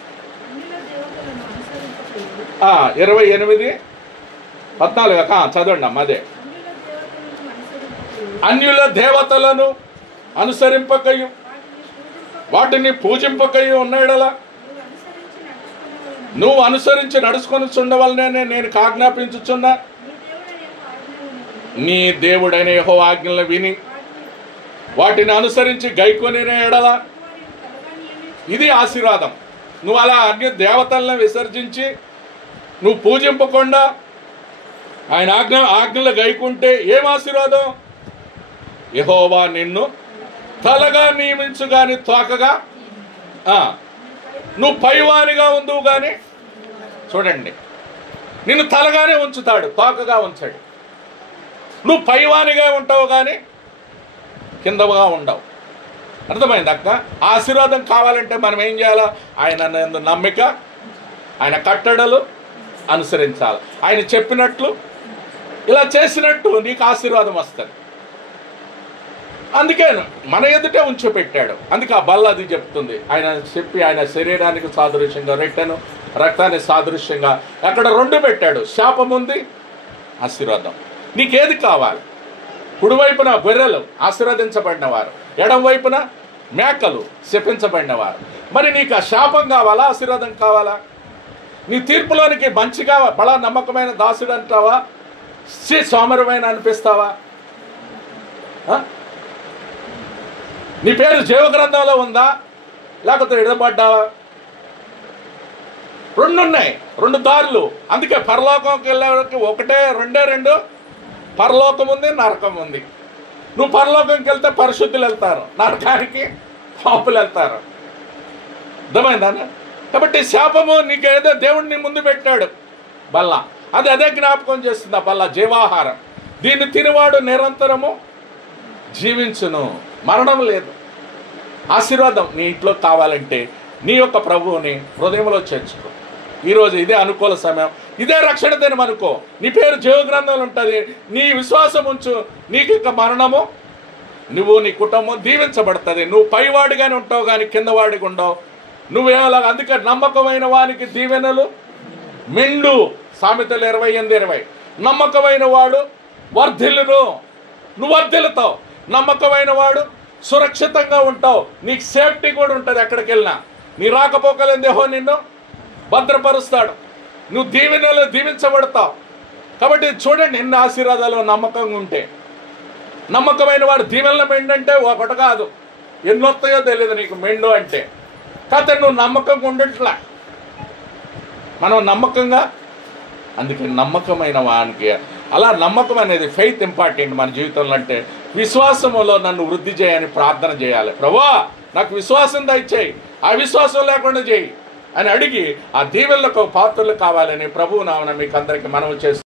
28:14 చదవండి అమ్మ. అదే, అన్యుల దేవతలను అనుసరింపకయు వాటిని పూజింపకయు ఉన్నాడలా నువ్వు అనుసరించి నడుచుకొని చుండవలనే నేను ఆజ్ఞాపించుచున్నా. నీ దేవుడైన యెహోవా ఆజ్ఞలను విని వాటిని అనుసరించి గైకొని ఎడల ఇది ఆశీర్వాదం. నువ్వు అలా అన్య దేవతలను విసర్జించి నువ్వు పూజింపకుండా ఆయన ఆజ్ఞలు గైకుంటే ఏం ఆశీర్వాదం? యెహోవా నిన్ను తలగా నియమించు గాని తోకగా, నువ్వు పైవానిగా ఉందువు గాని, చూడండి, నిన్ను తలగానే ఉంచుతాడు, తోకగా ఉంచాడు. నువ్వు పైవానిగా ఉంటావు కానీ కిందగా ఉండవు. అర్థమైంది అక్క? ఆశీర్వాదం కావాలంటే మనం ఏం చేయాలా? ఆయన నమ్మిక, ఆయన కట్టడలు అనుసరించాలి. ఆయన చెప్పినట్లు ఇలా చేసినట్టు నీకు ఆశీర్వాదం వస్తుంది. అందుకే మన ఎదుటే ఉంచిపెట్టాడు. అందుకే ఆ బల్ల అది చెప్తుంది. ఆయన చెప్పి ఆయన శరీరానికి సాదృశ్యంగా రెట్టెను, రక్తాన్ని సాదృశ్యంగా అక్కడ 2 పెట్టాడు. శాపం ఉంది, ఆశీర్వాదం. నీకేది కావాలి? కుడివైపున గొర్రెలు ఆశీర్వదించబడినవారు, ఎడం వైపున మేకలు శపించబడినవారు. మరి నీకు ఆ శాపం కావాలా, ఆశీర్వాదం కావాలా? నీ తీర్పులోనికి మంచిగా బలా నమ్మకమైన దాసుడు అంటావా, సోమరమైన అనిపిస్తావా? నీ పేరు జీవగ్రంథంలో ఉందా, లేకపోతే ఎడబడ్డావా? 2 ఉన్నాయి, 2 దారులు. అందుకే పరలోకంకి వెళ్ళేవారికి ఒకటే, 2 పరలోకం ఉంది, నరకం ఉంది. నువ్వు పరలోకంకి వెళ్తే పరిశుద్ధులు వెళ్తారు, నరకానికి పాపులు వెళ్తారు. అర్థమైందా? కాబట్టి శాపము నీకేదో దేవుడిని ముందు పెట్టాడు బల్ల, అదే జ్ఞాపకం చేస్తుంది. ఆ బల్ల జీవాహారం, దీన్ని తినివాడు నిరంతరము జీవించును, మరణం లేదు. ఆశీర్వాదం నీ ఇంట్లో కావాలంటే నీ యొక్క ప్రభువుని హృదయంలో చేర్చుకో. ఈరోజు ఇదే అనుకూల సమయం, ఇదే రక్షణ దినం అనుకో. నీ పేరు జీవగ్రంథంలో ఉంటుంది. నీ విశ్వాసం ఉంచు, నీకు ఇక మరణము, నువ్వు నీ కుటుంబం దీవించబడుతుంది. నువ్వు పైవాడిగానే ఉంటావు కానీ కిందవాడిగా ఉండవు. నువ్వేలాగా, అందుకే నమ్మకమైన వానికి దీవెనలు మెండు. సామెతలు 28:20. నమ్మకమైన వాడు వర్ధిల్లును, నువ్వు వర్ధిల్లుతావు. నమ్మకమైన వాడు సురక్షితంగా ఉంటావు, నీకు సేఫ్టీ కూడా ఉంటుంది. ఎక్కడికి వెళ్ళినా నీ రాకపోకలేందేహో నిన్ను భద్రపరుస్తాడు, నువ్వు దీవెనలో దీవించబడతావు. కాబట్టి చూడండి, ఎన్ని ఆశీర్వాదాలు నమ్మకంగా ఉంటే. నమ్మకమైన వాడు దీవెనల మెండు అంటే ఒకటి కాదు, ఎన్నొస్తాయో తెలియదు నీకు మెండు అంటే. కాకపోతే నువ్వు నమ్మకంగా ఉండట్లా, మనం నమ్మకంగా. అందుకే నమ్మకమైన వానికి అలా నమ్మకం అనేది ఫెయిత్ ఇంపార్టెంట్ మన జీవితంలో. అంటే విశ్వాసములో నన్ను వృద్ధి చేయని ప్రార్థన చేయాలి. ప్రభువా నాకు విశ్వాసం దయచేయి, అవిశ్వాసం లేకుండా చేయి అని అడిగి ఆ దీవెనలకు పాత్రలు కావాలని ప్రభువు నామమున మీకు అందరికీ మనవి చేస్తున్నాను.